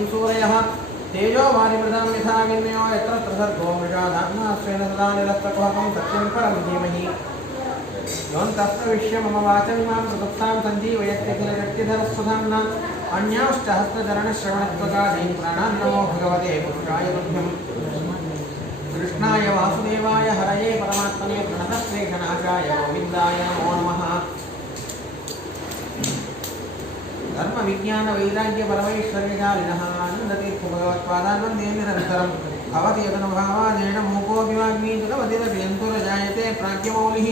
यं सूरयः तेजो वारिमृदां यथा विनिमयो यत्र सर्गो मृषा धाम्ना स्वेन सदा निरस्तकुहकं सत्यं परं धीमहि योऽन्तःप्रविश्य मम वाचमिमां प्रदत्तां सञ्जीवयत्य किल शक्तिधरस्वधाम्ना अन्याश्च हस्तचरणश्रवणत्वगादीन् प्राणान् नमो भगवते पुरुषाय तुभ्यम् कृष्णाय वासुदेवाय हरये परमात्मने प्रणतक्लेशनाशाय गोविन्दाय नमो नमः धर्म विज्ञान वैराग्य परमैश्वर्यशालिनः आनन्दतीर्थ भगवत्पादान् वन्दे निरन्तरं भवति यदनुभावादेन मूकोऽपि वाग्मी जगवतिरभियन्तुरजायते प्राज्ञमौलिः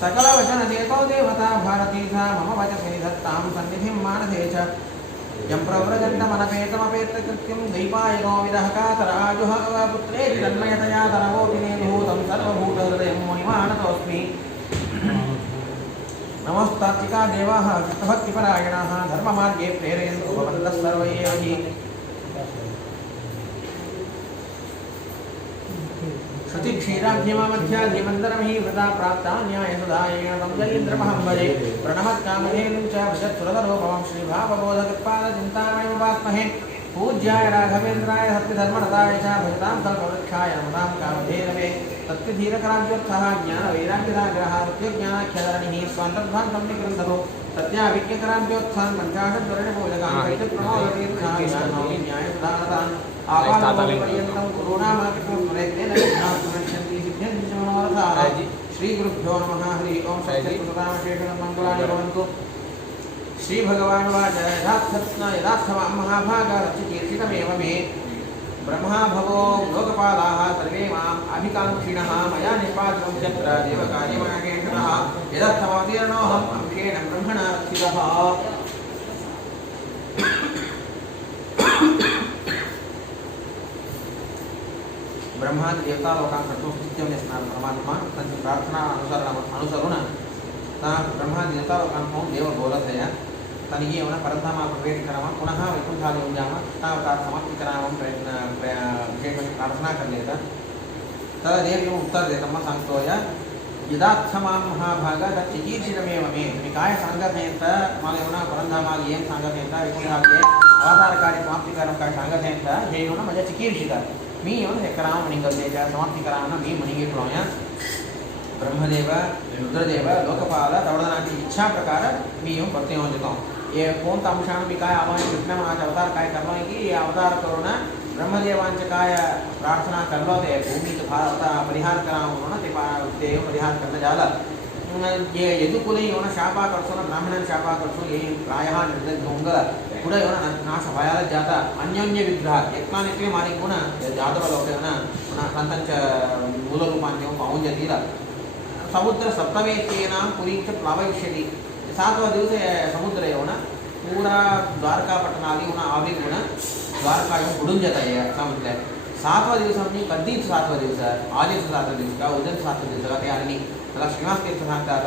सकलवचनचेतो देवता भारती सा मम वचसे निधत्तां सन्निधिं मानसे च यं प्रव्रजन्तमनपेतमपेतकृत्यं दैपायनो विरहकातराजुहपुत्रेति तन्मयतया तनवोऽपि नेभूतं सर्वभूतहृदयं मुनिमानतोऽस्मि नमस्तात्विका देवाः कृतभक्तिपरायणाः धर्ममार्गे प्रेरयन्तु भवन्तः सर्व एव हि श्रुतिक्षीराभ्यमामध्याधिमन्तरमहि वृथा प्राप्ता न्यायसुधायेन तं जलीन्द्रमहं भजे प्रणमत्कामधेनुं च भजत्सुरतरूपमं श्रीभावबोधकृत्पादचिन्तामणिमुपास्महे पूज्याय राघवेन्द्राय सत्यधर्मरताय च भजतां कल्पवृक्षाय नमतां कामधेनवे सत्यधीरकराभ्यर्थः ज्ञानवैराग्यसागरः सत्यज्ञानाख्यधरणिः स्वान्तर्ध्वान्तं निगृह्णतु सत्याभिज्ञकराभ्योत्थान् पञ्चाशद्वर्णपूजकान् कैतप्रमोदतीर्थान् न्यायसुधारतान् आपादपर्यन्तं करुणामाकृष्णप्रयत्नेन विघ्नात्मनश्यन्ति सिद्ध्यन्ति च मनोरथाः श्रीगुरुभ्यो नमः हरिः ओं सत्यसुतरामशेषणं मङ्गलानि भवन्तु श्रीभगवानुवाच यथार्थमां महाभागा रचिकीर्षितमेव मे ब्रह्मा भवो लोकपालाः सर्वे माम् अभिकाङ्क्षिणः मया निष्पादितं चत्र देवकार्यमागेषणः यदर्थमवतीर्णोऽहम् अंशेन ब्रह्मणा रक्षितः ब्रह्मादि देवता लोकान् कर्तुं यस्नान् परमात्मा तस्य प्रार्थना अनुसरण ब्रह्मादि देवता लोकान् पाहून देव बोलतय तनिगे ಅವನ ಪರಧಾಮ ಪ್ರವೇಶ करावा पुनः वैकुंठाले येऊन जावा तावता समाप्ति करावा प्रयत्न विशेष प्रार्थना कर लेता तदा देव येऊन उत्तर देता मग सांगतोय यदार्थमां महाभागा तच्चिकीर्षितमेव मे मी काय सांगत नाही तर मला येऊन परधामाला येऊन सांगत नाही तर वैकुंठाले अवतार कार्य समाप्ति करावा काय सांगत नाही तर हे येऊन माझ्या चिकीर्षित मी येऊन हे करावा मणिगल्लेच्या समाप्ति करावा मी मणिगेटलोया ब्रह्मदेव रुद्रदेव लोकपाल तवडनाची इच्छा प्रकार मी येऊन प्रतियोजितो ये कोणता अंशानं मी काय आवाहन कृष्ण माझा अवतार काय करलो की अवतार करून ब्रह्मदेवांचे काय प्रार्थना करलो ते भूमीचं आता परिहार करावं म्हणून ते परिहार करणं झालं ये यदुकुले येऊन शापा करतो ना ब्राह्मणां शापा करतो ये प्रायः निर्दोंग पुढे येऊन नाश व्हायला जाता अन्योन्य विग्रह एकमान एकले मारी पुन्हा जादव लोक येऊन पुन्हा संतांच्या मूलरूपांचे पाहून जातील समुद्र सप्तमेत्येनां पुरींच प्लावयिष्यति 7वा दिवस समुद्र येऊन पूरा द्वारका पట్టणाली येऊन आवरी गुण द्वारका येऊन बुडून जात आहे असं म्हटलंय 7वा दिवस म्हणजे कधीच 7वा दिवस आजच 7वा दिवस का उद्या 7वा दिवस का ते आणि त्याला श्रीनिवास तीर्थ सांगतात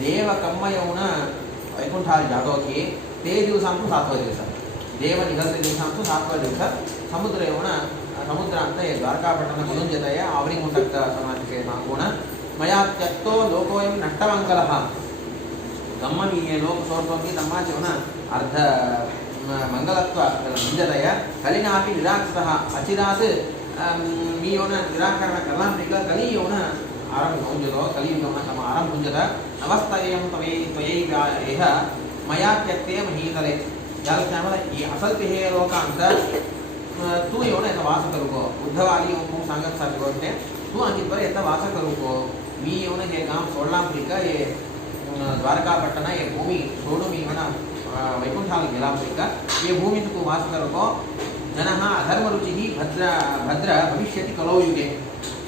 देव कम्म येऊन वैकुंठाला जातो की ते दिवसांतून 7वा दिवस देव निघाले दिवसांतून 7वा दिवस समुद्र येऊन समुद्रांत द्वारका पట్టण बुडून जात आहे आवरी गुण टाकतं समाजचे मागून मया त्यक्तो लोकोयं नष्टमंगलः गम्मनी ये लोक सोर्पंगी तम्माचे होना अर्ध मंगलत्व मुंजतय कलिनापि निराकृतः अचिरात् मी योना निराकरण करलां निका कली योना आरंभ मुंजतो कली योना सम आरंभ मुंजत नवस्तयं त्वयैव एह मया त्यक्ते महीतले याल त्यामुळे ये असलते हे लोकांत तू योना याचा वास करूको उद्धवाली ओम सांगत साची गोष्ट तू अंकित पर याचा वास करूको मी येऊन हे गाव सोडला का हे द्वारका पट्टण हे भूमी सोडून मी येऊन वैकुंठाला गेला का ये भूमी तू वास करो जनः अधर्मरुचिः भद्र भविष्यति कलौयुगे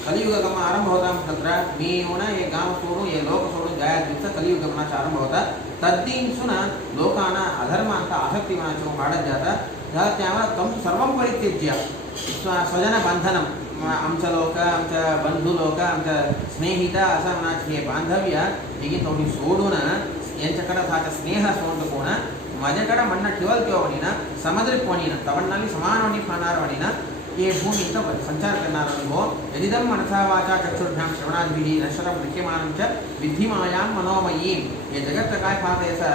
कलियुगम आरंभ होता तत्र मी येऊन हे गाव सोडून हे लोक सोडून जायचं कलियुगमनाचा आरंभ होता तद्दींसून लोकांना अधर्मांत आसक्ती मनाची वाढत जातात त्यामुळे तम सर्व परित्यज्य स्वजन बंधनम आमचा लोक आमच्या बंधू लोक आमच्या स्नेहित असं म्हणायचे हे बांधव्य हे थोडी सोडून यांच्याकडे हा स्नेह सोडून कोण माझ्याकडे म्हणणं ठेवल किंवा वणीना समुद्रिक वणीना तवण्णाली समान वणी खाणार वणीना ये भूमी संचार करणार हो यदिदम मनसा वाचा चक्षुर्भ्याम श्रवणादिभिः नश्वरं दृश्यमानं च विद्धिमायां मनोमयीं हे जगत काय पाहते असं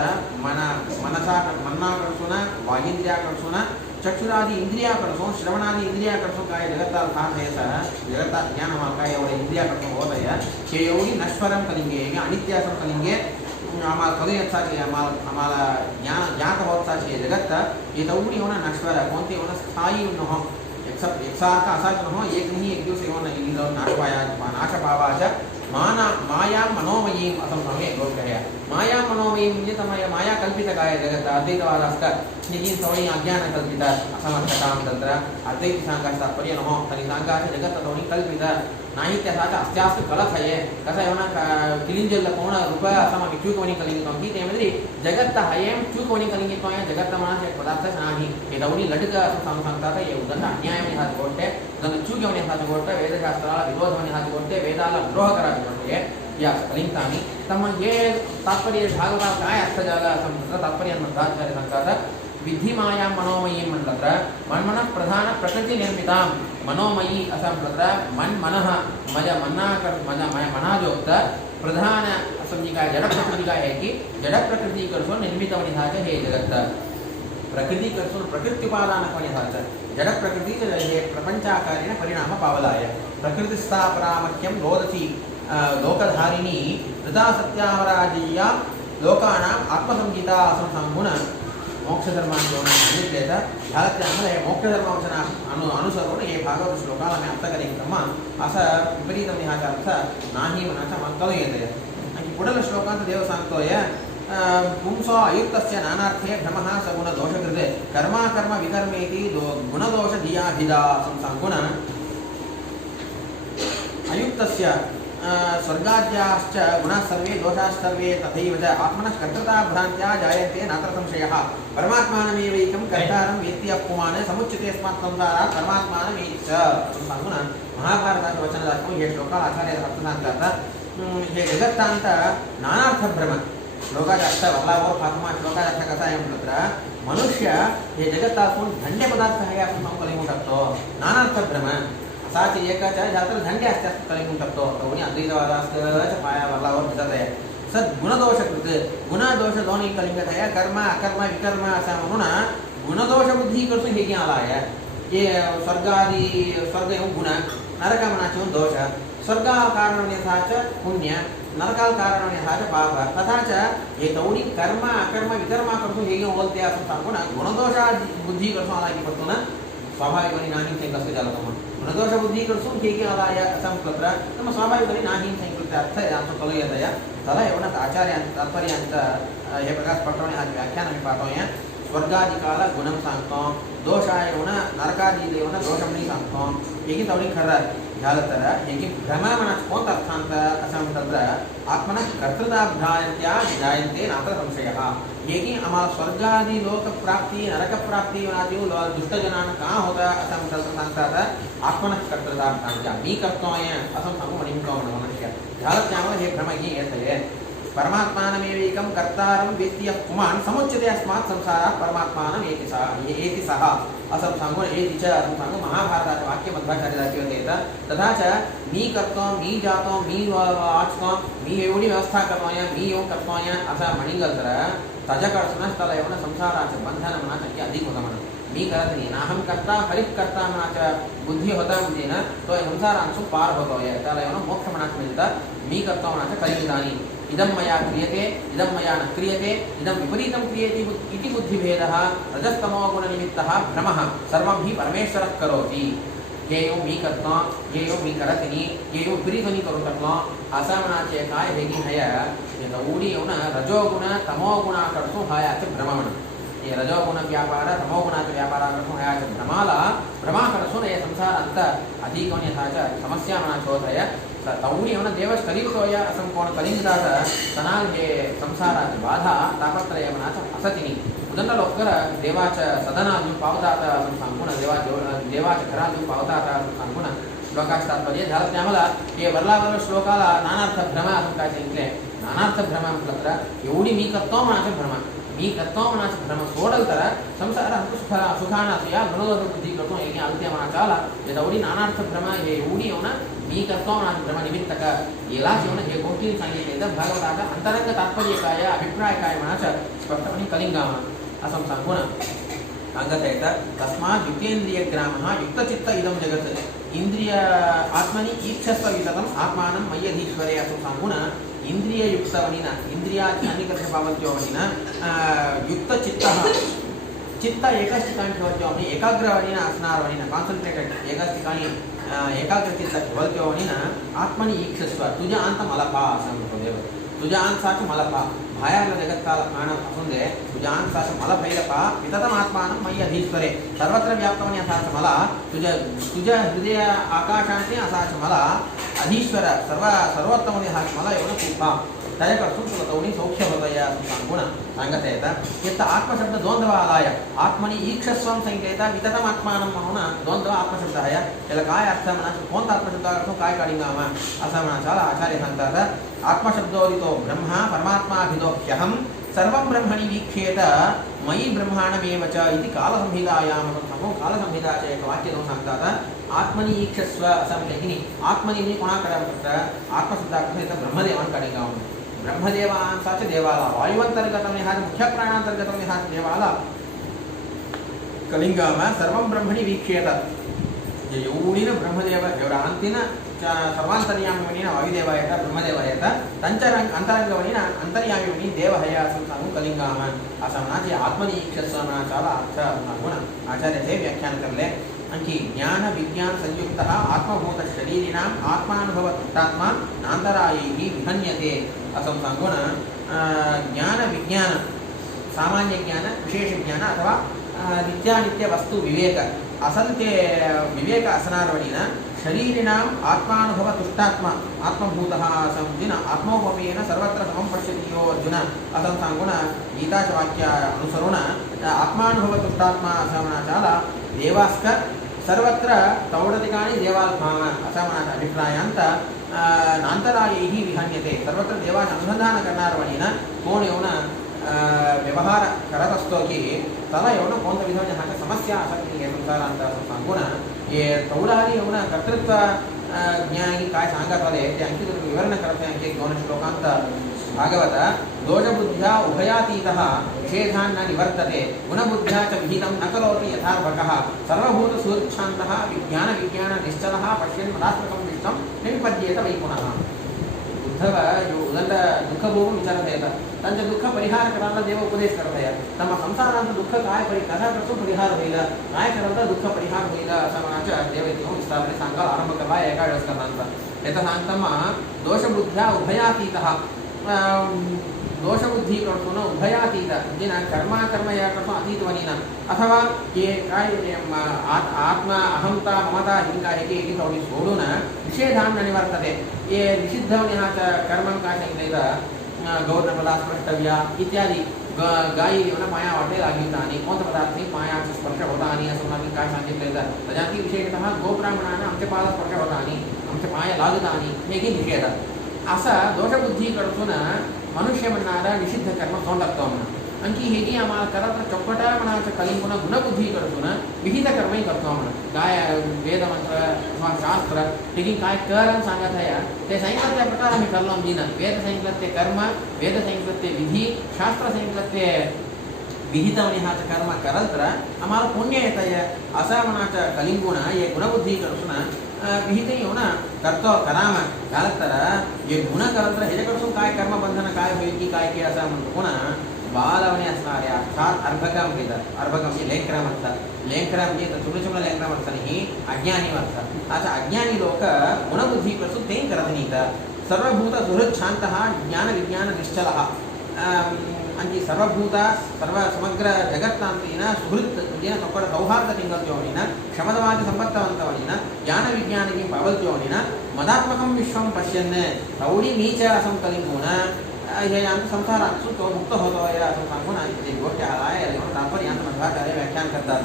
मनसाकडसून वागिंद्रियाकडसून चक्षुरादि इंद्रिया करसो श्रवणादि इंद्रिया करसो काय जगत्ता भाषयसा जगत्ता ज्ञान काय और इंद्रिया करसो होतय के योगी नश्वरम कलिंगे अनित्यासम कलिंगे आम्हाला कधी यासाठी आम्हाला ज्ञात होत साची जगत ये तवडी होना नश्वर कोणते होना स्थायी नहो एक सारखा असाच नहो एक नहीं एक दिवस होना इल्लो नाशवाया नाश भावाचा माया मनोमयी असं सांगे गोष्ट माया मनोमयी म्हणजे तमय माया कल्पित काय जगत अद्वैतवाद असतात निजी थोडी अज्ञान कल्पित असमर्थकाम तंत्र अद्वैत सांगायचं तात्पर्य नहो तरी सांगायचं जगत थोडी कल्पित नाही त्याचा अस्त्यास्त कलत आहे कसा आहे ना किलिंजल कोण रुपया असा मग चूकवणी कलिंग की त्यामध्ये जगत आहे चूकवणी कलिंग तो आहे जगत मनाचे पदार्थ नाही हे दवणी लटक असं सांगतात हे उदाहरण अन्यायवणी हात गोष्ट उदाहरण चूकवणी हात गोष्ट वेदशास्त्राला विरोधवणी हात गोष्ट वेदाला द्रोह करावी गोष्ट या कलिंगतानी तम हे तात्पर्य भागवत काय अर्थ झाला असं तात्पर्य म्हणतात सांगतात विधि माया मनोमयी म्हटलं मन प्रधान प्रकृति निर्मिता मनोमयी असं म्हटलं मन माझ्या मना जो प्रधान असं काय जड प्रकृती काय आहे की जड प्रकृती करसून निर्मितवणी झालं हे जगत प्रकृती करसून प्रकृत्युपादानपणे झालं जड प्रकृतीचं हे प्रपंचाकारेण परिणाम पावलाय प्रकृतिस्थापरामख्यम रोदसी लोकधारिणी हृदा सत्यावराजीया लोकानां आत्मसंगीता असं सांगून मोक्ष धर्मांना सांगितलेलं ह्याला त्यामुळे मोक्ष धर्मांना अनुसरून हे भागवत श्लोकाला मी अर्थ करेन तम्मा असा विपरीत ह्याचा अर्थ नाही म्हणाचा मंतव्य येते आणि पुढील श्लोकात देव सांगतोय पुंसो अयुक्तस्य नानार्थे भ्रमः सगुण दोषकृते कर्मा कर्म विकर्मेति गुणदोष धियाभिधा असं सांगून अयुक्तस्य स्वर्गाद्याश्च गुणाः सर्वे दोषाः सर्वे तथैव च आत्मनः कर्तृता भ्रान्त्या जायन्ते नात्र संशयः परमात्मानमेवैकं कर्तारं वेत्ति अपमाने समुच्यते अस्मात् संसारात् परमात्मानमेव च सांगून महाभारताचे वचन दाखवून हे श्लोकाला आचार्य अर्थ सांगतात हे जगत्तांत नानार्थ भ्रम श्लोकाचा अर्थ वल्लावर फातमा श्लोकाचा अर्थ कसा आहे म्हटलं मनुष्य हे जगत्तातून धन्य पदार्थ आहे आपण सांगू शकतो नानार्थ भ्रम साच एकाच्या जातर धंडे असतात कलिंगू शकतो कोणी अद्वैतवादाच्या पायावरला दिसत आहे सद गुणदोष कृत गुणदोष दोन्ही कलिंगत आहे कर्म अकर्म विकर्म असा म्हणून गुणदोष बुद्धी करतो हे की आला आहे हे स्वर्ग येऊन गुण नरक मनाचे दोष स्वर्ग कारणण्यासाच पुण्य नरकाल कारणण्यासाच पाप तथा हे दौडी कर्म अकर्म विकर्म करतो हे बोलते असं सांगून गुणदोषा बुद्धी करतो आला की पडतो ना स्वाभाविकपणे नाही ते कसं झालं मग गुणदोष बुद्धी करसून हे की आला या असं पत्र तर मग स्वाभाविकपणे नाही सांगितलं अर्थ आहे आमचं कळू येतं या त्याला एवढं आचार्यांचं तात्पर्यांचं हे प्रकाश पटवणे आज व्याख्यान आम्ही पाहतोय स्वर्गाधिकाला गुणम सांगतो दोष आहे एवढं नरकादी एवढं दोषमणी सांगतो हे की तेवढी खरं झालं तर हे की भ्रमणाचं कोणतं अर्थांत असं म्हणतात आत्मना कर्तृता भ्रांत्या जायन्ते नात्र संशयः हे की आम्हाला स्वर्गादी लोकप्राप्ती नरकप्राप्ती दुष्टजनांना का होता असं सांगतात आत्मना कर्तृता भ्रांत्या मी करतोय असं सांगू म्हणून मनुष्य झालं त्यामुळे हे भ्रम ही येत आहे परमात्मानमेवैकं कर्तारं वेत्ति यः पुमान् समुच्यते अस्मात् संसारात् परमात्मानं एति सः असं सांगून एति च असं सांगून महाभारताचं वाक्य मध्वाचार्य देतात तथा च मी करतो मी जातो मी वाचतो मी एवढी व्यवस्था करतोय मी येऊन करतोय असं म्हणिलं तर त्याच्याकडसूनच त्याला एवढं संसाराचं बंधन मनाचं की अधिक होतं म्हणून मी करत नाही नाहम करता हरित करता मनाच्या बुद्धी होता म्हणजे ना तो संसारांसून पार होतोय त्याला एवढं मोक्ष मनात मिळतं मी करतो मनाचं कलिंगदानी इदं मया क्रियते इदं मया न क्रियते इदं विपरीतं क्रियते इति बुद्धिभेदः रजस्तमो गुणनिमित्तः भ्रमः सर्वं हि परमेश्वरः करोति हे यो मी करतो हे यो मी करत नाही हे यो विपरीत नाही करू शकलो असा म्हणाचे काय हे की हया हे एवढी येऊन रजोगुण तमोगुणा करतो हायाचं भ्रम म्हणून हे रजोगुण व्यापार तमोगुणाचा व्यापार करतो हायाचं भ्रमाला भ्रमा करसून हे संसारांत अधिक होण्याचा समस्या म्हणाचं होत आहे तवणी येऊन देवच कलिंगतोय असं कोण कलिंगतात तनाल हे संसाराची बाधा तापत्रय म्हणाचं असतिनी उदंड लोकर देवाच्या सदनात पावतात असं सांगून देवाच्या घरात पावतात असं सांगून श्लोकाचं तात्पर्य झालं त्यामुळे हे वरलावर श्लोकाला नानार्थ भ्रम असं काय सांगितले नानार्थ भ्रम म्हटलं तर एवढी मी करतो म्हणाचं भ्रम मी करतो म्हणाचं भ्रम सोडल तर संसार सुखाना या गुणदोष बुद्धी करतो हे अंत्य म्हणाचा आला हे एवढी नानार्थ भ्रम हे एवढी येऊन मी करतो म्हणाचं भ्रम निमित्तक यालाच येऊन हे गोष्टी सांगितले तर भागवताचा अंतरंग तात्पर्य काय अभिप्राय काय म्हणाचं स्पष्टपणे कलिंगा असं सांगून अंगतयत तस्मात् युक्तेन्द्रियग्रामः युक्तचित्त इदं जगत् इंद्रिय आत्मनि ईक्षस्व विततम् आत्मानं मय्यधीश्वरे असु संगुण इंद्रिययुक्तवनिन इंद्रियादि अन्यकस्य पावत्योवनिन युक्तचित्तः चित्त एकस्थितानि भवत्योवनि एकाग्रवनिन अस्नारवनिन कान्सन्ट्रेटेड एकस्थितानि एकाग्रचित्त भवत्योवनिन आत्मनि ईक्षस्व तुझ्या अंत मलपा असंभवेव तुझ्या अंत साच मलपा भायाला जगत्काल प्राण असुंदे तुझ्या अंत साच मलभैरप विततम् आत्मानं मय्यधीश्वरे सर्वत्र व्याप्तवनि असाच मल तुझ्या हृदय आकाशांति असाच मल अधीश्वर सर्वोत्तमनि असाच मल एवढं खूप तयकर्तुं सुलतौनि सौख्यभवतया गुण सांगतेत यत् आत्मशब्द द्वंद्वालाय आत्मनि ईक्षस्वं संकेत विततम् आत्मानं म्हणून द्वंद्व आत्मशब्दः याला काय अर्थ म्हणा कोणता आत्मशब्द अर्थ काय काढिंगाम असं म्हणा चाल आचार्य सांगतात आत्मशब्दोदितो ब्रह्म परमात्माभिदोह्यहं सर्वं ब्रह्मणि वीक्ष्येत मयि ब्रह्माणमेव च इति कालसंहितायां कालसंहिताचे एक वाक्यं सांगतात आत्मनि ईक्षस्व असं म्हटलं आत्मनि म्हणजे कोणाकडे आत्मशब्दाकडे ब्रह्मदेवान काढिंगाम ब्रह्मदेवांचा देवाला वायुअंतर्गतम हा मुख्य प्राणांतर्गतम हा देवाला कलिंगाम सर्वं ब्रह्मणि वीक्ष्येत एवढीन ब्रह्मदेव एवढा अंतिन सर्वांतर्यामिवनिन वायुदेवायत ब्रह्मदेवायत तंचरंग अंतरंगवनिन अंतर्यामिवनि देवहय असं सांगून कलिंगाम असं म्हणाचे आत्मनि ईक्षस्व नाचाला अर्थ सांगून आचार्य व्याख्यान करले अंकी ज्ञान विज्ञान संयुक्त आत्मभूत शरीरिणां आत्मानुभव तत्तात्मा नांतरायैः विहन्यते असं सांगून ज्ञान विज्ञान सामान्य ज्ञान विशेष ज्ञान अथवा नित्यानित्य वस्तु विवेक असंते विवेक असनार्वणिन शरीरिणां आत्मानुभव तुष्टात्मा आत्मभूतः असंदिन आत्मोपमेन सर्वत्र समं पश्यति यो अर्जुन असं सांगून गीताच वाक्य अनुसरून आत्मानुभव तुष्टात्मा असं म्हणाचाल देवास्क सर्वत्र तौडदिकानि देवात्माम असं म्हणाचा अभिप्रायांत नांतरायैः विहन्यते सर्वत्र देवान अनुसंधान करणारवणिन कोण येऊन व्यवहार करत असतो की त्याला एवढं कोणत्या विधाने हा समस्या असं की संसारांत असं सांगून हे तौडादी एवढं कर्तृत्व ज्ञानी काय सांगत आले ते आणखी विवरण करते आणखी 2 श्लोकांत भागवत दोषबुद्ध्या उभयातीतः निषेधान् न निवर्तते गुणबुद्ध्या च विहितं न करोति यथार्भकः सर्वभूतसुहृच्छान्तः विज्ञाननिश्चलः पश्यन् मदात्मकं विश्वं निपद्येत वै पुनः उद्धव उदंड दुःखभोगं विचारतेत त्यांच्या दुःख परिहार करायला देव उपदेश करताय तಮ್ಮ संसारांचं दुःख काय कसा कसं परिहार होईल काय करायला दुःख परिहार होईल असं म्हणाच्या देव इथून विस्ताराने सांगायला आरंभ करला एका वेळेस करताना याचा सांगताना दोषबुद्ध्या उभयातीतः दोषबुद्धी करून उभयातीत म्हणजे कर्म याकडून अतीतवनीन अथवा हे काय आत्मा अहंता ममता हिंगा हे थोडी सोडून निषेधान् न निवर्तते ये निषिद्धवनी हा कर्म काय सांगितलं गौरपदा स्पष्टव्या इत्यादी गायी येऊन माया वाटेल आगीतानी कोणत्या पदार्थांनी मायाचा स्पर्श होता आणि असं मला काय सांगितलं त्याच्यातील विशेषतः गोब्राह्मणानं आमच्या पादा स्पर्श होता आणि आमच्या पाया लागत आणि हेही निषेध असा दोषबुद्धी कडून मनुष्य म्हणणारा निषिद्ध कर्म तोंडातो म्हणा आणखी हे जी आम्हाला करत चौकटा म्हणायचं कलिंगुण गुणबुद्धी कडून विहित कर्मही करतो म्हणा काय वेदमंत्र किंवा शास्त्र हे काय कर आणि सांगत आहे ते सांगितलं त्या प्रकार आम्ही करलो आमजीनं वेद सांगितलं ते कर्म वेद सांगितलं ते विधी शास्त्र सांगितलं ते विहितवनी हा कर्म करल तर आम्हाला पुण्य येत आहे असं म्हणायचं कलिंगुण हे गुणबुद्धी कडून विहित येऊन करतो कराम झालं तर हे गुण करत तर ह्याच्याकडून काय कर्मबंधन काय होईल की काय की असं म्हणतो पुन्हा बालवणे असणारे अर्थात अर्भकम घेतात अर्भकम म्हणजे लेंक्रम असतात लेंकरा म्हणजे चुमचुमला लेंकरम असताना ही अज्ञानी असतात आता अज्ञानी लोक गुणबुद्धीकडून ते करत नाहीत सर्वभूत सुहृद शांत ज्ञान विज्ञान निश्चल आणि सर्वभूत सर्व समग्र जगत्तांतीन सुहृत् म्हणजे तोकड सौहार्द तिंगल्योनिन क्षमदवादी संपत्तवंतवनिन ज्ञान विज्ञानिकी पावल्योनिन मदात्मकं विश्वं पश्यन् तौडी नीच असं कलिंगुण हे यांचा संसारातून तो मुक्त होतो आहे असं सांगून एक गोष्ट आहे तात्पर्य यांचं मध्वाचार्य व्याख्यान करतात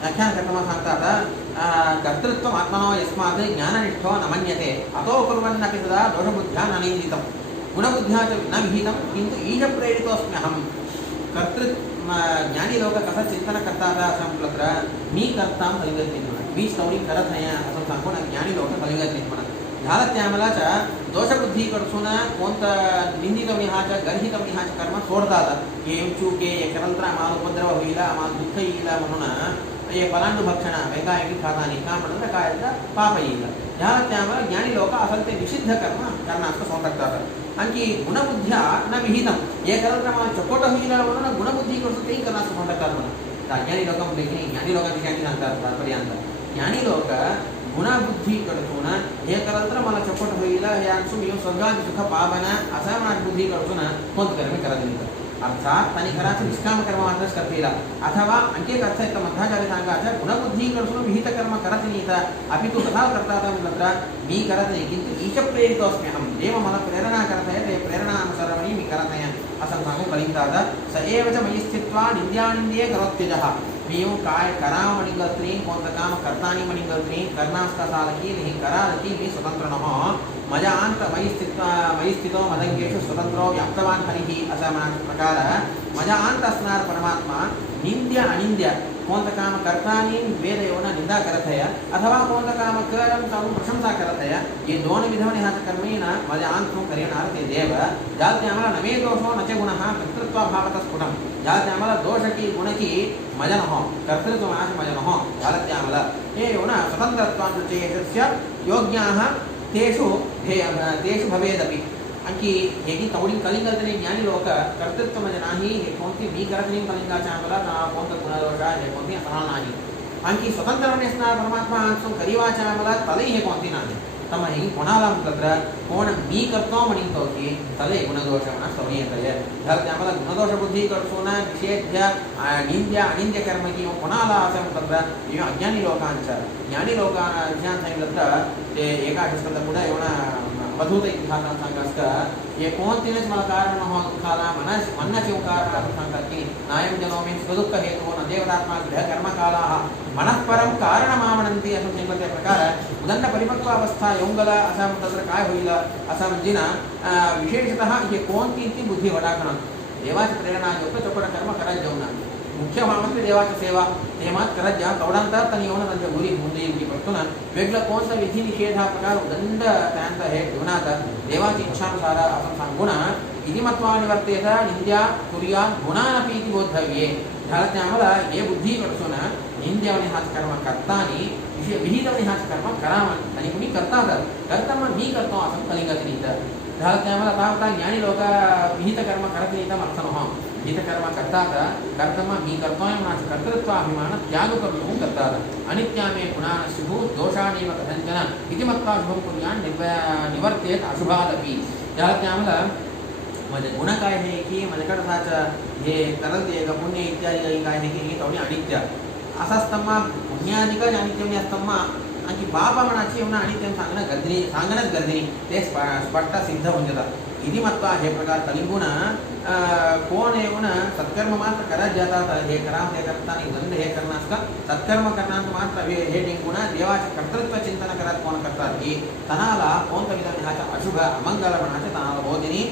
व्याख्यान करताना सांगतात कर्तृत्व आत्मनो यस्मात् ज्ञाननिष्ठो न मन्यते अतो कुर्वन्नपि सदा दोषबुद्ध्या न निन्दितं गुणबुद्ध्या च न विहितं किन्तु ईश प्रेरितोऽस्म्यहं कर्तृ ज्ञानी लोक कसं चिंतन करतात असं म्हटलं तर मी करता कलिंगत नाही म्हणा मी स्तौरी करत नाही असं सांगून ज्ञानी लोक कलिंगत नाही म्हणा ध्यानत्यामला च दोषबुद्धी कडसून कोणता निंदितवनिहा च गर्हितवनिहा च कर्म सोडतात हे चूके एकनंतर आम्हाला उपद्रव होईल आम्हाला दुःख येईल म्हणून हे पलांडू भक्षण वेगायकी खातानी का म्हणून काय पाप येईल ध्यानत्यामला ज्ञानी लोक असल ते निषिद्ध कर्म करण्यास सोडतात आणखी गुणबुद्ध्या न विहितम हे करत आम्हाला चकोट होईल म्हणून गुणबुद्धी कडसून तेही करण्यास सोडतात म्हणून ज्ञानी लोक म्हणजे ज्ञानी लोकांची ज्ञानी सांगतात तात्पर्यांत ज्ञानी लोक गुणबुद्धी कडसून हे करत मला चकोट होईल हे आणसून मी स्वर्गात सुख पावन असा मला बुद्धी कडसून कोणतं कर्म करत अर्थात तनी कराचे निष्काम कर्म मात्र करतील अथवा आणखी एक अर्थ आहे मध्वाचार्य सांगायचं गुणबुद्धी कडसून विहित कर्म करत नाही अभी तू तथा करता म्हटलं मी करत नाही किंतु ईश प्रेरित अस्मि अहम देव मला प्रेरणा करत आहे ते प्रेरणानुसारणी मी करत नाही असं सांगून कलिंगतात स एव च मयि स्थित्वा निंद्यानिंद्ये करोत्यजः ನೀವು काय कराव मणिगत्री कोणतं काम करतानी मणिगत्री करण्यास सालकी नाही करालकी मी स्वतंत्र नहो मजा अंत मयि स्थितो मदंगेषु स्वतंत्रो व्याप्तवान हरिही असा प्रकार मजा अंत असणार परमात्मा निंद्य अनिंद्य कोणतं काम करतानी वेद येऊन निंदा करत आहे अथवा कोणतं काम करम चालून प्रशंसा करत आहे हे दोन विधवने ह्या कर्मेण मजा अंत करेणार ते देव ज्याला आम्हाला नवे दोषो नचे गुण कर्तृत्वाभावत स्फुटम ज्याला आम्हाला दोष की गुण की मजा नहो कर्तृत्व मजा नहो ज्याला आम्हाला हे येऊन स्वतंत्रत्वांचे योग्याः तेषु भवेदपि आणखी हे की कवडी कलिंगतने ज्ञानी लोक कर्तृत्व म्हणजे नाही हे कोणती मी करत नाही कलिंगाच्या आम्हाला कोणतं गुणदोष हे कोणती असणार नाही आणखी स्वतंत्रपणे असणार परमात्मा असो गरिवाच्या आम्हाला तले हे कोणती नाही तम ही कोणाला म्हणतात कोण मी करतो म्हणतो की तले गुणदोष म्हणा सवयी येतले जर आम्हाला गुणदोष बुद्धी कडसून निषेध्य निंद्य अनिंद्य कर्म की कोणाला असं म्हणतात हे अज्ञानी लोकांचं ज्ञानी लोकांच्या सांगितलं ते एका पुस्तकात पुढे येऊन अवधूत इतिहास सांगा ये कोणतीनेच मला कारण खाला मनाचे कारण सांगतात की नायम जनोमी सुखदुःख हेतु न देवतात्मा गृह कर्मकाला मनःपरम कारणमावणंती असं सांगितलं त्या प्रकार उदंड परिपक्व अवस्था येऊन असं तत्र काय होईल असं म्हणजे ना विशेषतः हे कोणती ती बुद्धी वडाकणं देवाची प्रेरणा योग्य चोपड कर्म करत जाऊन मुख्य म्हणजे देवाची सेवा ते मात करत जा तेवढ्यांतर त्यांनी येऊन त्यांच्या गुरी ಮುಂದೆ येईल पडतोना वेगळं कोणता विधी निषेध हा प्रकार उदंड त्यांचा हे जीवनात देवाची इच्छानुसार आपण सांगून इतिमत्वाने वर्तेत निंद्या तुर्या गुणानपि इति बोद्धव्ये झालं ते आम्हाला हे बुद्धी कडसून निंद्यावने हाच कर्म करतानी विहितवने हाच कर्म करावं आणि कुणी करतात करता मग मी करतो असं कलिंगात लिहितं झालं ते आम्हाला आता होता ज्ञानी लोक विहित कर्म करत नाही तर अर्थ नव्ह विहित कर्म करतात कर्तम मी करतोय माझं कर्तृत्वाभिमान त्याग करून करतात अनित्यामे गुणान शुभो दोषाणेव कथंचन इति मत्वा शुभं कुर्यान् निवर्तेत अशुभादपि झालं ते आम्हाला म्हणजे गुण काय आहे की माझ्याकडं हे करते का पुण्य इत्यादी काय आहे की हे थोडी अनित्य असं असताना पुण्याधिक अनित्य असताना आणखी बाबा म्हणाची येऊन अनित्य सांगणंच गरजेनी ते स्पष्ट सिद्ध होऊन जातात इति मत्वा हे प्रकार कलिंगुण कोण येऊन सत्कर्म मात्र करत जातात हे करा ते करताना गंध हे करणार का सत्कर्म करणार मात्र हे टिंगुण देवाचे कर्तृत्व चिंतन करत कोण करतात की तनाला कोणता विधान अशुभ अमंगल म्हणाचे तनाला बोधिनी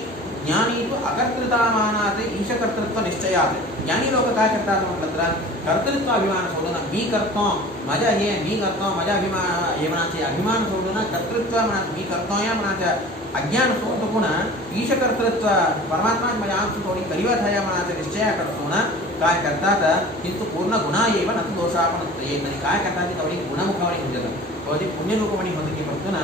ज्ञानी तो अकर्तृतामानात ईशकर्तृत्व निश्चयात ज्ञानी लोक काय करतात म्हटलं तर कर्तृत्वाभिमान सोडून मी करतो माझ्या हे मी करतो माझ्या अभिमान हे म्हणाचे अभिमान सोडून कर्तृत्व म्हणा मी करतो या म्हणाच्या अज्ञान सोडतो पुन्हा ईशकर्तृत्व परमात्मा माझ्या आमची थोडी करिवत आहे म्हणाचे निश्चय करतो ना काय करतात किंतु पूर्ण गुणा येव न दोष आपण येत नाही काय करतात ती थोडी गुणमुखावणी होऊन जातात थोडी पुण्यमुखवणी होते की बघतो ना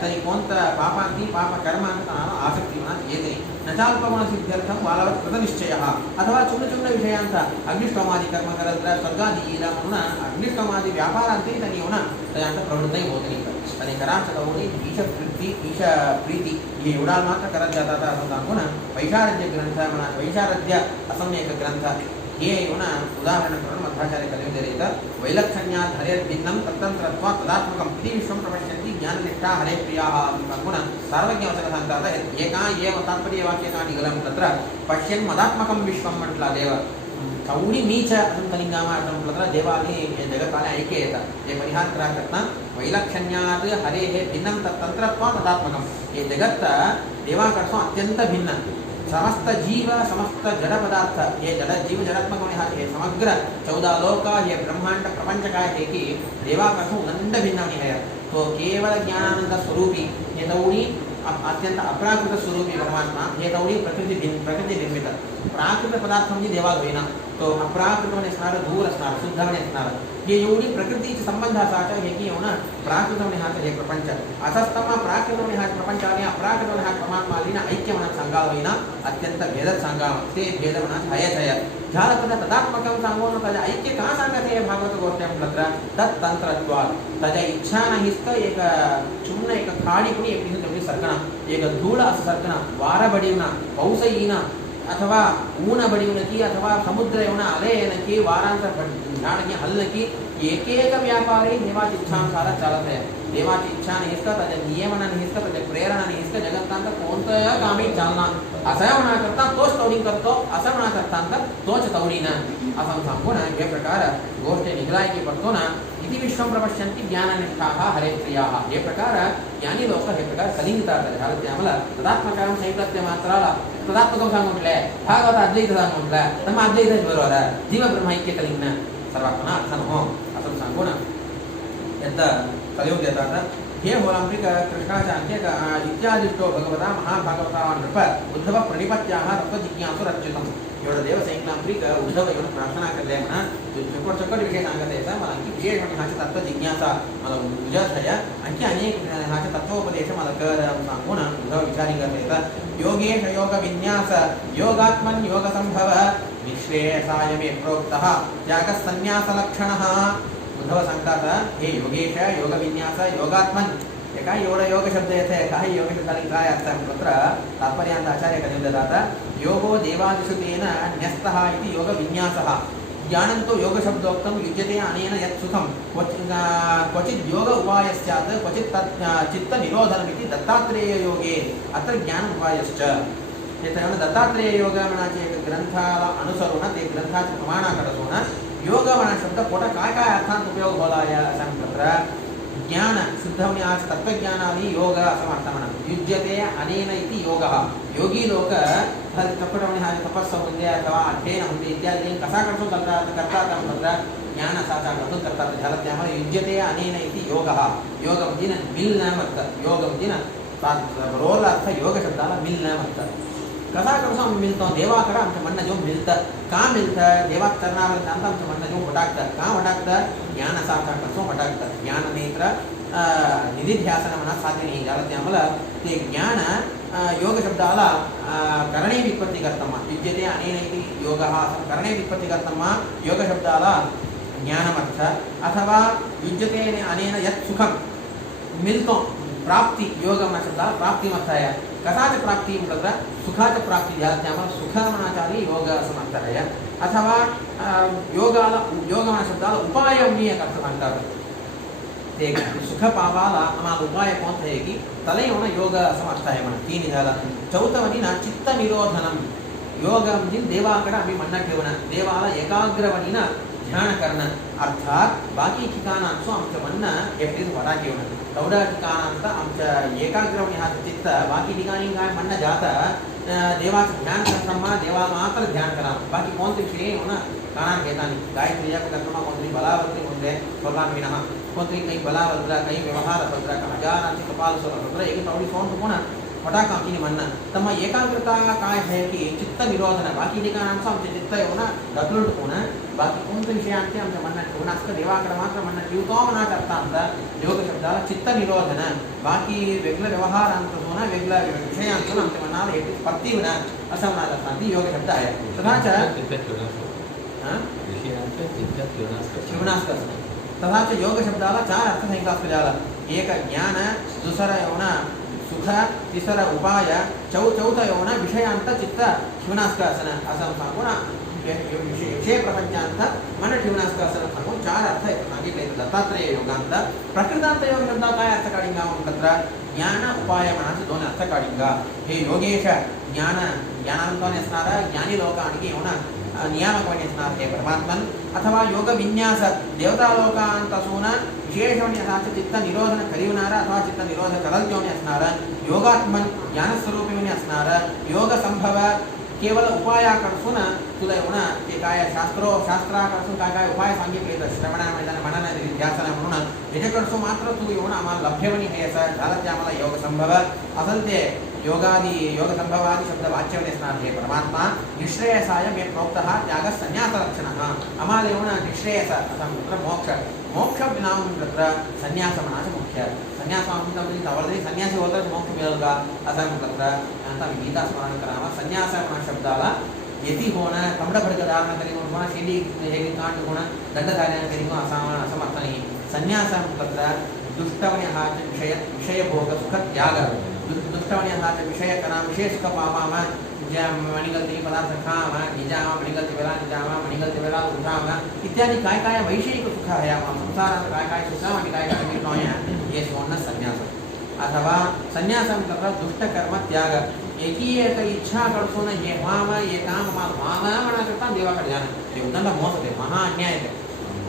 तरी कोणता पापांती पाप कर्मांत आसक्ती म्हणा येते नचाल्पगुण सिद्ध्यर्थम वालावर कृतनिश्चय अथवा चुन्न विषयांचा अग्निष्टोमादी कर्म करत स्वर्गादी येईल म्हणून अग्निष्टोमादी व्यापारांतही त्यांनी येऊन त्यांचा प्रवृत्तही होत नाही आणि करांचं कवडी ईश प्रीती हे एवढा मात्र करत जातात असं सांगून वैशारद्य ग्रंथ म्हणा वैशारद्य असम्यक ग्रंथ हे येऊन उदाहरण करून मध्वाचार्य कलियुगेत वैलक्षण्यात हरेर्भिन्नं तत्तंत्रत्वा तदात्मकं इति विश्वं प्रपश्यन्ति ज्ञाननिष्ठा हरेप्रियाः सांगून सार्वज्ञवचन सांगतात एका एव तात्पर्यवाक्यका निगलं तत्र पश्यन् मदात्मकं विश्वं म्हटला देव कवडी मीच असं कलिंगामा असं म्हटलं तर देवाने हे जगताले ऐके येतात ते परिहार करा करता वैलक्षण्यात हरे हे भिन्नं तत्तंत्रत्वा तदात्मकं हे जगत देवाकडसून अत्यंत भिन्न समस्त जीव समस्त जड़ पदार्थ ये जड़ जीव जड़ात्मक ये समग्र 14 लोक ये ब्रह्मांड प्रपंच का है कि देवाकाश उदंड भिन्न है तो केवल ज्ञानानंद स्वरूपी ये दौड़ी अत्यंत अप्राकृत स्वरूपी परमात्मा ये दौड़ी प्रकृति निर्मित प्राकृत पदार्थ देवालयना तो अप्राकृत दूर शुद्ध ये एवढी प्रकृतीचे संबंध असा हे की होना प्राकृत हे प्रपंच असस्तम प्राकृत प्रपंच आणि अप्राकृत परमात्मा ऐक्य सांगावना अत्यंत भेद सांगा ते भेद हयथय झालं तदात्मक सांगून त्याच्या ऐक्य का सांगते भागवत गोष्टी तत्तंत्रत्व त्याच्या इच्छा नाहीच एक चुन्न एक खाडी कुणी एक सरकना एक धूळ असं सरकना वार बडिवना पाऊस येईना अथवा ऊन बडिवनकी अथवा समुद्र येवना अले येनकी वारांतर झाडकी हल्लकी एक व्यापारी देवाची इच्छानुसार चालत आहे देवाची इच्छा नाही इसका त्याच्या नियमना नाही इसका त्याच्या प्रेरणा नाही इसका जगतांत कोणतं कामी चालणार असं म्हणा करता तोच तवडी करतो असं म्हणा करता तोच तवडीना असं सांगून हे प्रकार गोष्टी निघलाय की पडतो ना इति विश्वं प्रपश्यन्ति ज्ञाननिष्ठाः हरेप्रियाः हे प्रकार ज्ञानी लोक हे प्रकार कलिंगतात झालं त्यामुळे तदात्मकां सैकत्य मात्राला तदात्मकं सांगूटले भागवत अद्वैत सांगूटले तम अद्वैतच बरोबर जीव ब्रह्मैक्य कलिंगन सर्वात्मना अर्थनो असं सांगून यद् कलियुग येतात हे होलांत्रिक कृष्णाच्या अंत्यक इत्यादिष्टो भगवता महाभागवता नृप उद्धव प्रणिपत्याः तत्त्वजिज्ञासुरच्युतम् एवढं देव सांगितलांत्रिक उद्धव एवढं प्रार्थना करले म्हणा चकट विषय सांगत आहे मला आणखी विशेष म्हणजे हाचे तत्व जिज्ञासा मला उजात आहे आणखी अनेक हाचे तत्वोपदेश मला कर सांगून उद्धव विचारी करता योगेश योग विन्यास योगात्मन योग संभव विश्वेशाय मे प्रोक्तः त्याग संन्यास लक्षणः उद्धव सांगतात हे योगेश योग विन्यास योगात्मन हे काय एवढा योग शब्द येथे काही योग शब्दाला काय अर्थ तत्र तात्पर्यांत आचार्य कथं ददात योगो देवादिषु तेन न्यस्तः इति योग विन्यासः ज्ञानं तु योग शब्दोक्तं युज्यते अनेन यत् सुखं क्वचित् योग उपायस्यात् क्वचित् तत् चित्त निरोधनमिति दत्तात्रेय योगे अत्र ज्ञान उपायश्च हे दत्तात्रेय योग म्हणाचे एक ग्रंथाला अनुसरून ते ग्रंथाचे प्रमाणाकडे होऊन योग म्हणा शब्द पोटा काय काय अर्थात उपयोग बोलाय असं तत्र ज्ञान शुद्ध होणे आज तत्वज्ञानादि योग असं अर्थ म्हणा युज्यते अनेन इति योगः योगी लोक कपट होणे हा तपस्स होते अथवा अध्ययन होते इत्यादी कसा करतो करतात तत्र ज्ञान असा करतो करतात झालं त्यामुळे युज्यते अनेन इति योगः योग म्हणजे मिलन अर्थ योग म्हणजे बरोबर अर्थ योग शब्दाला मिलन अर्थ कसा कसं मिळतो देवाकडे आमचं म्हणणं जेव्हा मिळतं का मिळतं देवात चरणापर्यंत आमचं म्हणणं जेव्हा फटाकतं का फटाकतं ज्ञान असा कसं फटाकतं ज्ञान नेत्र निधिध्यासन म्हणा साध्य नाही झालं त्यामुळे ते ज्ञान योग शब्दाला करणे व्युत्पत्ती करतम्मा युज्यते अनेन इति योगः करणे व्युत्पत्ती करतम्मा योग शब्दाला ज्ञानमर्थ अथवा युज्यते अनेन यत् सुखं मिळतो प्राप्ति योग शब्दाला प्राप्तिमर्थाय कसाच प्राप्ति म्हटलं सुखाची प्राप्ती झाली त्यामुळे सुख म्हणाचाली योग असं म्हणतात आहे अथवा योगाला योग म्हणा शब्दाला उपाय मी एक अर्थ सांगतात ते सुख पावाला आम्हाला उपाय कोणता आहे की तले होणं योग असं अर्थ आहे म्हणा तीन झाला चौथवनीना चित्त निरोधनम योग म्हणजे देवाकडे आम्ही म्हणणं ठेवणं देवाला एकाग्रवनीनं ध्यान करणं अर्थात बाकी ठिकाणांचं आमचं म्हणणं एकटीच वडा घेऊन तेवढ्या ठिकाणांत आमच्या एकाग्रवणी हा चित्त बाकी ठिकाणी काय म्हणणं जातं देवाचं ध्यान करताना देवा मात्र ध्यान करा बाकी कोणते विषय होणं कानात घेताना गायत्री जप करताना कोणतरी बलावरती म्हणते स्वभाविनः कोणतरी काही बलावद्र काही व्यवहार भद्र हजारांची कपाल भद्र एक तेवढी सोंड कोण फटाका आमची म्हणणं तर मग एकाग्रता काय आहे की चित्त निरोधन बाकी ठिकाणांचं आमचे चित्त येऊन ढकलून होणं बाकी कोणत्या विषयांचे आमच्या म्हणणं ठेवून असतं देवाकडे मात्र म्हणणं ठेवतो म्हणा करता आमचा योग शब्दाला चित्त निरोधन बाकी वेगळं व्यवहारांचं होणं वेगळं विषयांचं आमच्या मनाला एक स्पर्धी होणं असं म्हणायला असतात ती योग शब्द आहे तथाच शिवनास्कर तथाच योग शब्दाला 4 अर्थ सांगितला झाला एक ज्ञान दुसरा येऊन सुख तिसरा उपाय चौथा येऊन विषयांत चित्त शिवनास्कासन असं सांगून विषय प्रपंचांत मन ठेवण्याचं सांगून 4 अर्थ सांगितले दत्तात्रेय योगांत प्रकृतांत योग शब्द काय अर्थ काढिंगा तत्र ज्ञान उपाय म्हणाचे 2 अर्थ काढिंगा हे योगेश ज्ञानांतोने असणारा ज्ञानी लोकांनी येऊन नियामकमणि अस्नार हे परमात्मन अथवा योग विन्यास देवतालोकान्तसून विशेषमणि असा चित्त निरोधन करियुनार अथवा चित्त निरोध करल्त्योनि अस्नार योगात्मन ज्ञानस्वरूपिणि अस्नार योग संभव केवल उपाय कळसून तुला येऊन ते काय शास्त्रा कळसून काय उपाय सांगितले श्रवण मनन ध्यासन म्हणून याच्याकडसो मात्र तू येऊन आम्हाला लभ्यवणी हे असं झालं ते आम्हाला योग संभव असल ते योग संभवादि शब्द वाच्यवणे असणार हे परमात्मा निश्रेयसाय मे प्रोक्तः त्याग संन्यास लक्षणः आम्हाला येऊन निश्रेयस असा म्हणतो मोक्ष नाम तत्र संन्यास म्हणायचं मुख्य संन्यास म्हणजे जवळजवळ संन्यासी होतं मोक्ष मिळेल का असं म्हटलं आता मी गीता स्मरण करावा संन्यास म्हणा शब्दाला यती होणं कमडफडक धारण करी म्हणून शेंडी हे कांड होणं दंडधारण करी असं अर्थ नाही संन्यास तत्र दुष्टवणे हा विषयभोग सुख त्याग दुष्टवणे हा विषय करा विषय सुख पावाम मणिगलती पदार्थ खाम निजाम मणिगलती वेळा निजाम मणिगलती वेळा उठाम इत्यादी काय काय वैषयिक सुख आहे संसारात काय काय सुख आणि काय काय मिळणं हे सोडणं संन्यास अथवा संन्यास तत्र दुष्टकर्म त्याग एकी एक इच्छा कळसून हे व्हावं हे काम व्हावं म्हणा देवाकडे जाणं ते उद्दंड मोस होते महा अन्याय आहे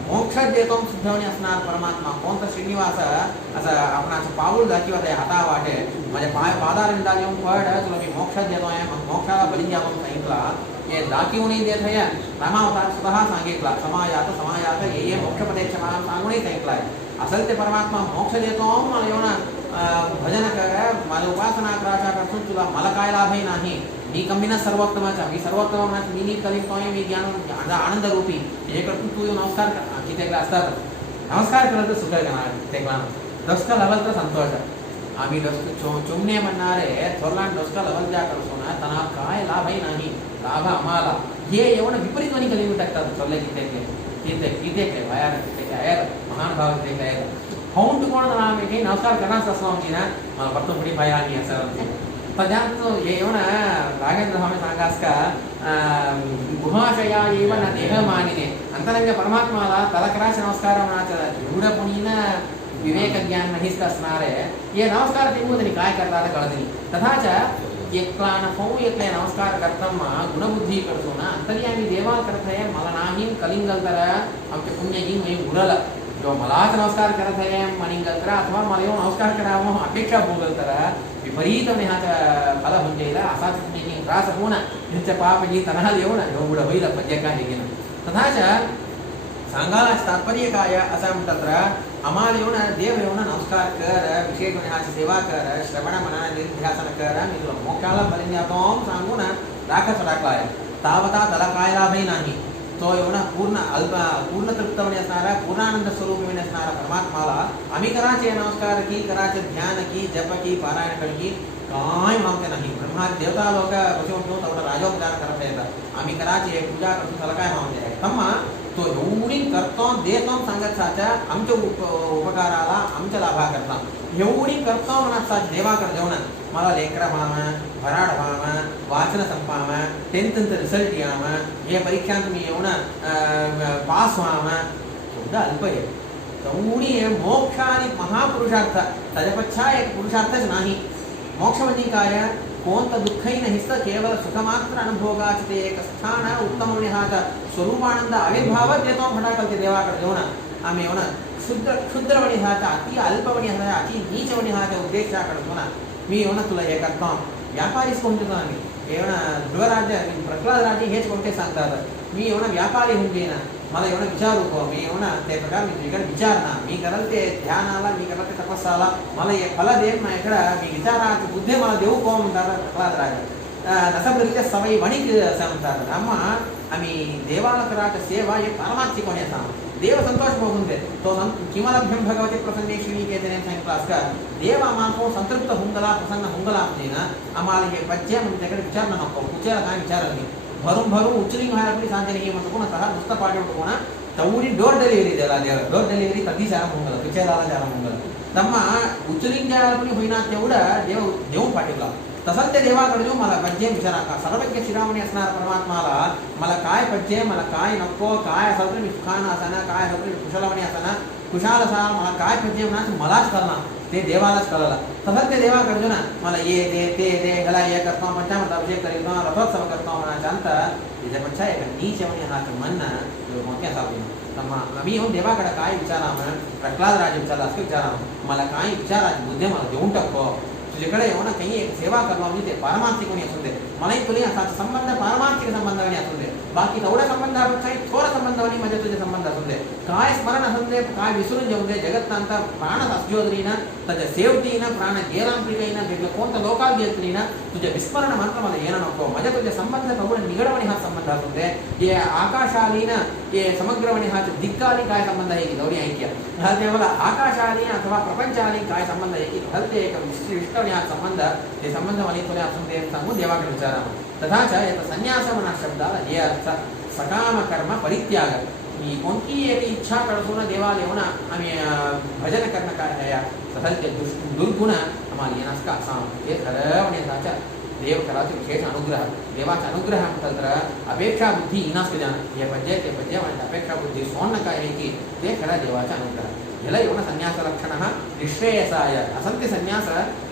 मोक्ष देतो सिद्धवणी असणार परमात्मा कोणता श्रीनिवास असं आपण असं पाऊल दाखवत आहे हाता वाटे माझ्या पादारिंदा येऊन पड तुला मी मोक्ष देतोय मग मोक्षाला बली द्यावं सांगितला हे दाखवूनही देत आहे रामावतार स्वतः सांगितला समायात ये मोक्षपदेश मला सांगूनही सांगितलं आहे असेल ते परमात्मा मोक्ष देतो मला येऊन भजन कर मला उपासना करायच्या करतो तुला मला काय लाभही नाही मी कमीना सर्वोत्तमाचा मी सर्वोत्तम मी कलितोय मी ज्ञान आनंद रूपी हे करतो तू नमस्कार किती असतात नमस्कार केलं तर सुख ते डोसका लवल तर संतोष आम्ही चुमणे म्हणणारे थोरला डोसका लवल द्या करतो ना त्यांना काय लाभही नाही लाभ आम्हाला हे एवढं विपरीत ध्वनी कधी टाकतात चोरले किती बाहेर किती आहेत महान भाव किती आहेत होऊन तू कोण आम्ही नमस्कार करणार असला म्हणजे ना मला फक्त पुढे पाया आणि असं पदार्थ येऊन राघवेंद्र स्वामी सांगास का गुहाशया एव न देह मानिने अंतरंग परमात्माला तलकराच नमस्कार म्हणायचं एवढं पुणीन विवेक ज्ञान नाहीच असणार आहे हे नमस्कार तेवढं काय करता कळत नाही तथाच एकला नफो एकले नमस्कार करताना गुणबुद्धी करतो ना तरी आम्ही देवा करत आहे मला नाही कलिंगल तर आमचे पुण्य घेऊन मी उरल जो मलाच नमस्कार करत आहे मणिंगल तर अथवा मला येऊन नमस्कार करावं अपेक्षा भोगल तर विपरीत ह्याचं फल होऊन जाईल असाच पुण्य त्रास होऊन ह्यांच्या पाप जी तणाला येऊन एवढं होईल पद्य काय घेणं तथाच सांगायला तात्पर्य काय असं म्हणतात आम्हाला येऊन देव येऊन नमस्कार कर विशेष ह्याची सेवा कर श्रवण मनन निध्यासन कर मी तुला मोक्षाला बलिंद जातो सांगून राखच राखला आहे तावता त्याला काय लाभही नाही तो एवढा पूर्ण तृप्तवणी असणारा पूर्णानंद स्वरूपी असणारा परमात्माला आम्ही कराचे नमस्कार की कराचे ध्यान की जप की पारायण की काय मागते नाही ब्रह्मा देवता लोक बसवून तेवढं राजोपचार करत येतात आम्ही कराचे पूजा करतो त्याला काय मागते आहे तम्मा तो एवढी करतो देतो सांगत साच्या आमच्या उपकाराला आमच्या लाभा करता एवढी करतो म्हणा देवाकडे जेवण मला लेकरा व्हावं भराड व्हावं वाचन संपावं टेन्थचं रिझल्ट यावं हे परीक्षांत मी येऊन पास व्हावं सुद्धा अल्प आहे तेवढी मोक्ष आणि महापुरुषार्थ त्याच्यापेक्षा एक पुरुषार्थच नाही मोक्ष म्हणजे काय कोणतं दुःखही नाहीच केवळ सुखमात्र अनुभोगाचे ते एक स्थान उत्तम हा स्वरूपानंद आविर्भाव देतो फटाकल ते देवाकडे जेवण आम्ही येऊन क्षुद्रवणी ह्याचा अति अल्पवणी ह्याचा अति नीचवणी ह्याच्या उद्देशाकडे होणार मी येऊन तुला हे करतो व्यापारीच कोणते आम्ही येऊन ध्रुवराज्य प्रल्हाद राजे हेच कोणते सांगतात मी येऊन व्यापारी होऊन ना मला एवढं विचारू मी येऊन ते प्रकार मी तुझ्याकडे विचारना मी करल ते ध्यानाला मी करल ते तपस्साला मला हे फल देत ना इकडं मी विचारा बुद्धी मला देऊ को म्हणतात प्रल्हाद राजा नसबरीच्या सवयी वणिक असं म्हणतात अम्मा आम्ही देवाला करायचं सेवा हे परमात्मा कोणी असा देव संतोष बघून दे तो किमलभ्यम भगवती प्रसन्नेश्वरी के देणे सांगितलं असं देव आम्हाला संतृप्त हुंगला प्रसन्न हुंगला आमचे ना आम्हाला हे पद्य म्हणजे त्याकडे विचारणं नको कुचेला काय विचारलं नाही भरून उचलिंग व्हायला आपली सांगते नाही म्हणतो कोणा नुसतं पाठवतो कोणा तेवढी डोर डिलिव्हरी द्यायला डोर डिलिव्हरी कधीच आराम होऊन गेला विचाराला आराम होऊन गेला तम्मा उचलिंग द्यायला पण होईना तेवढं देव देऊन पाठवला तसंच ते देवाकडे देऊ मला पद्य विचारा का सर्वज्ञ शिरामणी असणार परमात्माला मला काय पद्य मला काय नको काय असेल तर मी सुखानं असाना काय असेल तर कुशलवणी असाना कुशाल असा मला काय पद्य म्हणा मलाच करणार ते देवालाच कळलं. तसंच ते देवाकडे अर्जुन मला ये दे ते दे ह्याला हे करतो पंचामृत अभिषेक करीतो रथोत्सव करतो म्हणायचं अंत त्याच्यापेक्षा एक नीच म्हणून म्हणणं मोठ्या साधून आम्ही येऊन देवाकडे काय विचारा म्हण प्रल्हाद राजा विचारला असं विचारा मला काय विचाराची बुद्धी मला देऊन टाको तुझ्याकडे येऊन काही एक सेवा करवा म्हणजे ते पारमार्थिक कोणी असून दे मलाही तुला असा संबंध पारमार्थिक संबंधाने असून दे बाकी तेवढ्या संबंधापेक्षाही थोडा संबंधाने म्हणजे तुझे संबंध असून दे काय स्मरण असून दे काय विसरून जेवून दे जगत्तांत प्राण असजोदरीनं त्याच्या सेवटीनं प्राण गेलांपिकईनं घेतलं कोणतं लोकात घेतलीनं तुझे विस्मरण मात्र मला येणं नको म्हणजे तुझे संबंध तेवढं निगडवणे हा संबंध असून दे हे आकाशालीनं हे समग्रवणे हा दिक्काली काय संबंध आहे की गौरी ऐक्य हलते मला आकाशाली अथवा प्रपंचाली काय संबंध आहे की हलते एक विष्टवणे हा संबंध ते संबंध मला तुला असून दे सांगून देवाकडे विचारा तथा याचा संन्यास म्हणा शब्दाला हे अर्थ सकाम कर्म परित्याग मी कोणती एक इच्छा कळसून देवाला येऊन आम्ही भजन करणं काय आहे तसंच ते दुर्गुण आम्हाला येण्यास का असा हे खरं म्हणण्याचा देव कराचे विशेष अनुग्रह देवाचा अनुग्रह म्हणतात अपेक्षा बुद्धी इनास जाणं हे पद्य ते पद्य म्हणजे अपेक्षा बुद्धी सोडणं काय आहे की ते खरं देवाचा अनुग्रह ह्याला येऊन संन्यास लक्षण निश्रेयसाय असंते संन्यास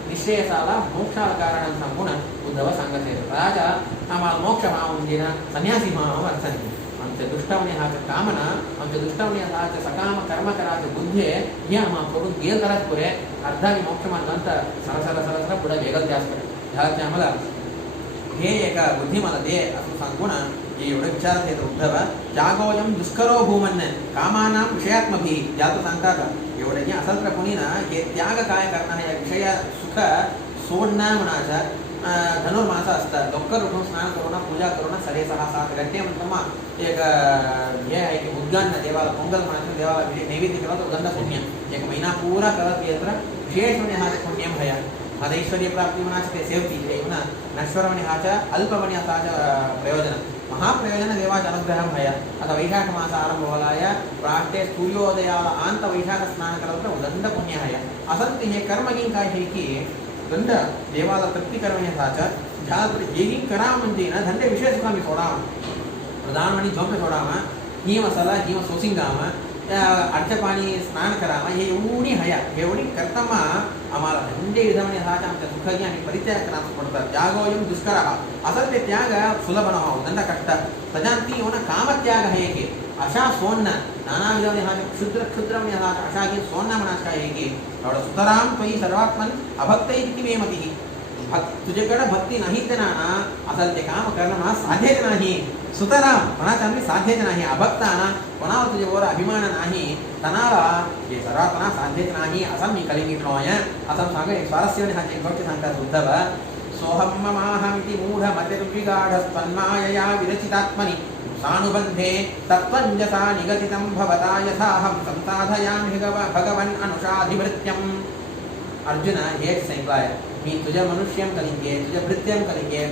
निश्रेयसाला मोक्षाला कारण सांगून उद्धव सांगते राजा आम्हाला मोक्ष भावून संन्यासी भाव अर्थाने आमच्या दुष्टावणे हा कामना आमच्या दुष्टावणे हा सकाम कर्म करायचे बुद्धी हे आम्हाला करून गेल करायच पुरे अर्धाने मोक्ष मानल्यानंतर सरसर पुढे वेगळं जास्त ह्याला आम्हाला हे एका बुद्धी मला दे असं सांगून एवढं विचारत येतं उद्धव त्यागोयम दुष्करो भूमन कामानां विषयात्मभी ज्यात सांगतात एवढं हे असं तर कोणी ना हे त्याग काय करणार या विषय सुख सोडणं म्हणायचं धनुर्मास असतात लवकर उठून स्नान करून पूजा करून 6:30-7 घंटे म्हणतो मग एक हे आहे की उद्गंध देवाला पोंगल म्हणायचं देवाला नैवेद्य केला तर उद्गंध पुण्य एक महिना पूरा करत गेलं तर विशेष म्हणजे हा पुण्यम भया आता ऐश्वर्य प्राप्ती म्हणायचं ते सेवती नश्वर म्हणे हाच्या अल्पमणी असा प्रयोजन महाप्रयोजन देवाचा अनुग्रह भया आता वैशाख मास आरंभ होलाय प्राष्टे सूर्योदयाला अंत वैशाख स्नान करत उदंड पुण्य आहे असंत हे कर्मगिंग काय हे की दंड देवाला तृप्ती करण्याचा झालं हेही करा म्हणजे ना धंदे विषय सुखा मी सोडावा प्रधान म्हणे झोप सोडावा ही मसाला ही सोसिंगावा अर्चपाणी स्नान करावा हे एवढी हया एवढी करताना आम्हाला धंदे विधवणे हाच्या आमच्या सुखाची आणि परित्याग करायचं पडतात त्यागोयम दुष्कर असं ते त्याग सुलभ नव्हा दंड कष्ट तजांती येऊन कामत्याग आहे की अशा सोन्न नाना विधवणे हा क्षुद्र क्षुद्रवणे हा अशा की सोन्न म्हणा काय आहे की एवढं सुतराम त्वयी सर्वात्मन अभक्त इतकी मेमती तुझ्याकडे भक्ती नाही तर ना असेल ते काम करणं मला साध्यच नाही सुतराम कोणाच्या आम्ही साध्यच नाही अभक्ताना कोणावर तुझ्यावर अभिमान नाही तणाला हे सर्वात साध्यच नाही असं मी कलिंगितलो आहे असं सांग एक स्वारस्य हा एक गोष्ट सांगतात उद्धव सोहम ममाहमिति मूढ मतिर्विगाढस्तन्मायया विरचितात्मनि सानुबन्धे तत्त्वञ्जसा निगदितं भवता यथाहं संसाधयामि भगवन् अनुषाधिभृत्यम् अर्जुन हेच सांगितलं मी तुझ्या मनुष्यम कलिंगे तुझ्या भृत्यम कलिंगे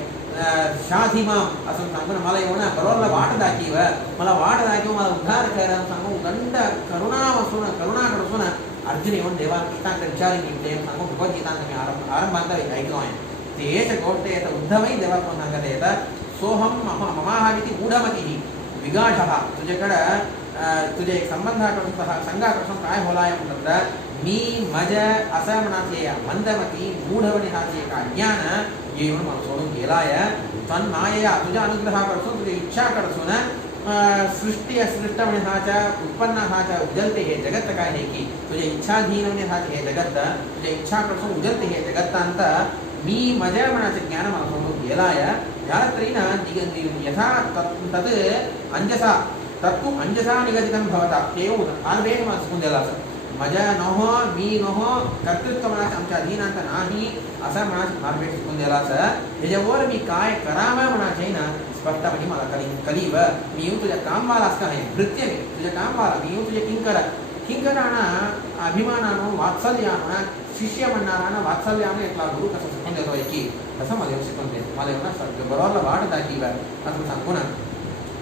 शाधिमाम असं सांगून मला येऊन बरोबर वाट दाखीव मला वाट दाखीव मला उद्धार कर सांगून गंड करुणाकडसून अर्जुन येऊन देवा कृष्णाकडे विचारी निघते सांगून भगवद्गीतांत मी आरंभांत ऐकलो आहे तेच गोष्ट येतं उद्धवही देवा कोण सांगत येतं सोहम ममाहाविती मूढमती विगाढ तुझ्याकडं तुझे एक संबंधाकडून संघाकडून काय होलाय म्हणतात मी माझ्या असं म्हणाचे मंदमती मूढवणे हाचे का ज्ञान येऊन मला सोडून गेलाय पण माया तुझ्या अनुग्रहाकडसून तुझ्या इच्छाकडसून सृष्टी असृष्ट म्हणे हाच्या उत्पन्न हाच्या उजलते हे जगत काय नाही की तुझ्या इच्छाधीन म्हणे हाचे हे जगत तुझ्या इच्छाकडसून उजलते हे जगत्तांत मी माझ्या मनाचे ज्ञान मला सोडून गेलाय ह्या तरी ना यथा तत् अंजसा तत्तू अंजसा निगदितं भवता ते आनवेग मला शिकून द्यायला असं माझ्या नहो मी नहो कर्तृत्व मनाचं आमच्या अधीनांत नाही असा मनाचं मार्ग शिकून द्यायला असं त्याच्यावर मी काय करावं म्हणायचे ना स्पष्टपणे मला कलीव मी येऊन तुझ्या कामवाला असं आहे भृत्य मी तुझ्या कामवाला मी येऊन तुझ्या किंकराना अभिमानानं वात्सल्यानं शिष्य म्हणणारानं वात्सल्यानं एकला गुरु कसं शिकून देतो की तसं मला येऊन शिकून दे मला येऊन बरोबर वाट दाखीव असं सांगू ना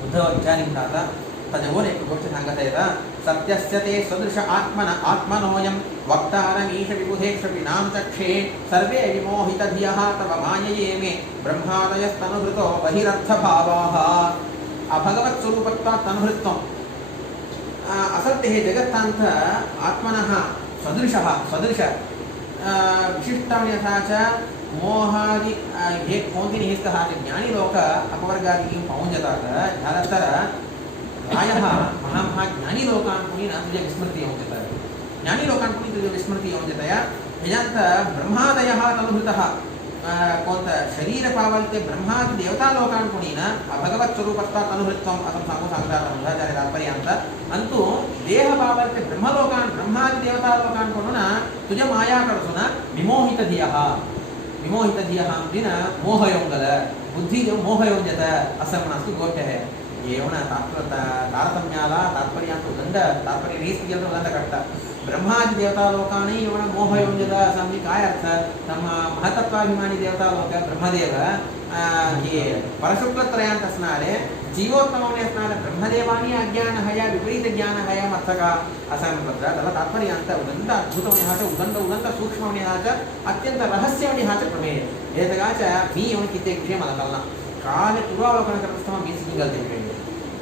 उद्धव विचारित आता त्याच्यावर एक गोष्ट सांगत येतं सत्यस्य ते सदृश आत्मनोयं वक्तारमीश विबुधेक्षपि नाम चक्षे सर्वे विमोहितधियः तव मायये मे ब्रह्मादयस्तनुभृतो बहिरर्थभावाः अभगवत्स्वरूपत्वात् तनुभृत्वम् असत्य हे जगत्तांत आत्मनः सदृश विशिष्टं यथा च मोहादि हे कोणती निहितः ज्ञानी लोक अपवर्गादि पौंजतात ह्यानंतर प्रायः महाज्ञानी लोकान् पुनीन तुझ्या विस्मृती येऊन जातात ज्ञानी लोकान् पुनी तुझ्या विस्मृती येऊन जातया ह्याच्यात ब्रह्मादयः तनुभृतः कोणता शरीर पावलते ब्रह्मादि देवता लोकान् पुनीन भगवत् स्वरूपत्वात् अनुभृत्वम् असं सांगतात मध्वाचार्य तात्पर्यांत अंतु देह पावलते ब्रह्मलोकान् ब्रह्मादि देवता लोकान् पुनः तुझ्या माया कळसुन विमोहित धियः दिन मोह योंगल बुद्धि मोह योंजत असं म्हणस्तु गोष्ट है येवण तारतम्याला तात्पर्यांत उदंड तात्पर्य रीति गेलं उदंड कट्ट ब्रह्मादि देवता लोकानि येवण मोह योंजत असं काय अर्थ तಮ್ಮ महतत्वाभिमानी देवता लोक ब्रह्मदेव ये परशुक्लत्रयांत असणारे जीवोत्तमवणे असणारे ब्रह्मदेवानी अज्ञान हय विपरीत ज्ञान हय मस्तक असं म्हणतात त्याला तात्पर्यांत उदंड अद्भुतवणे हाच उदंड सूक्ष्मवणे हाच अत्यंत रहस्यवणे हाच प्रमेय हेतगाच मी येवण किती विषय मला कळला काल पूर्वावलोकन करत असताना मी सिंगल ते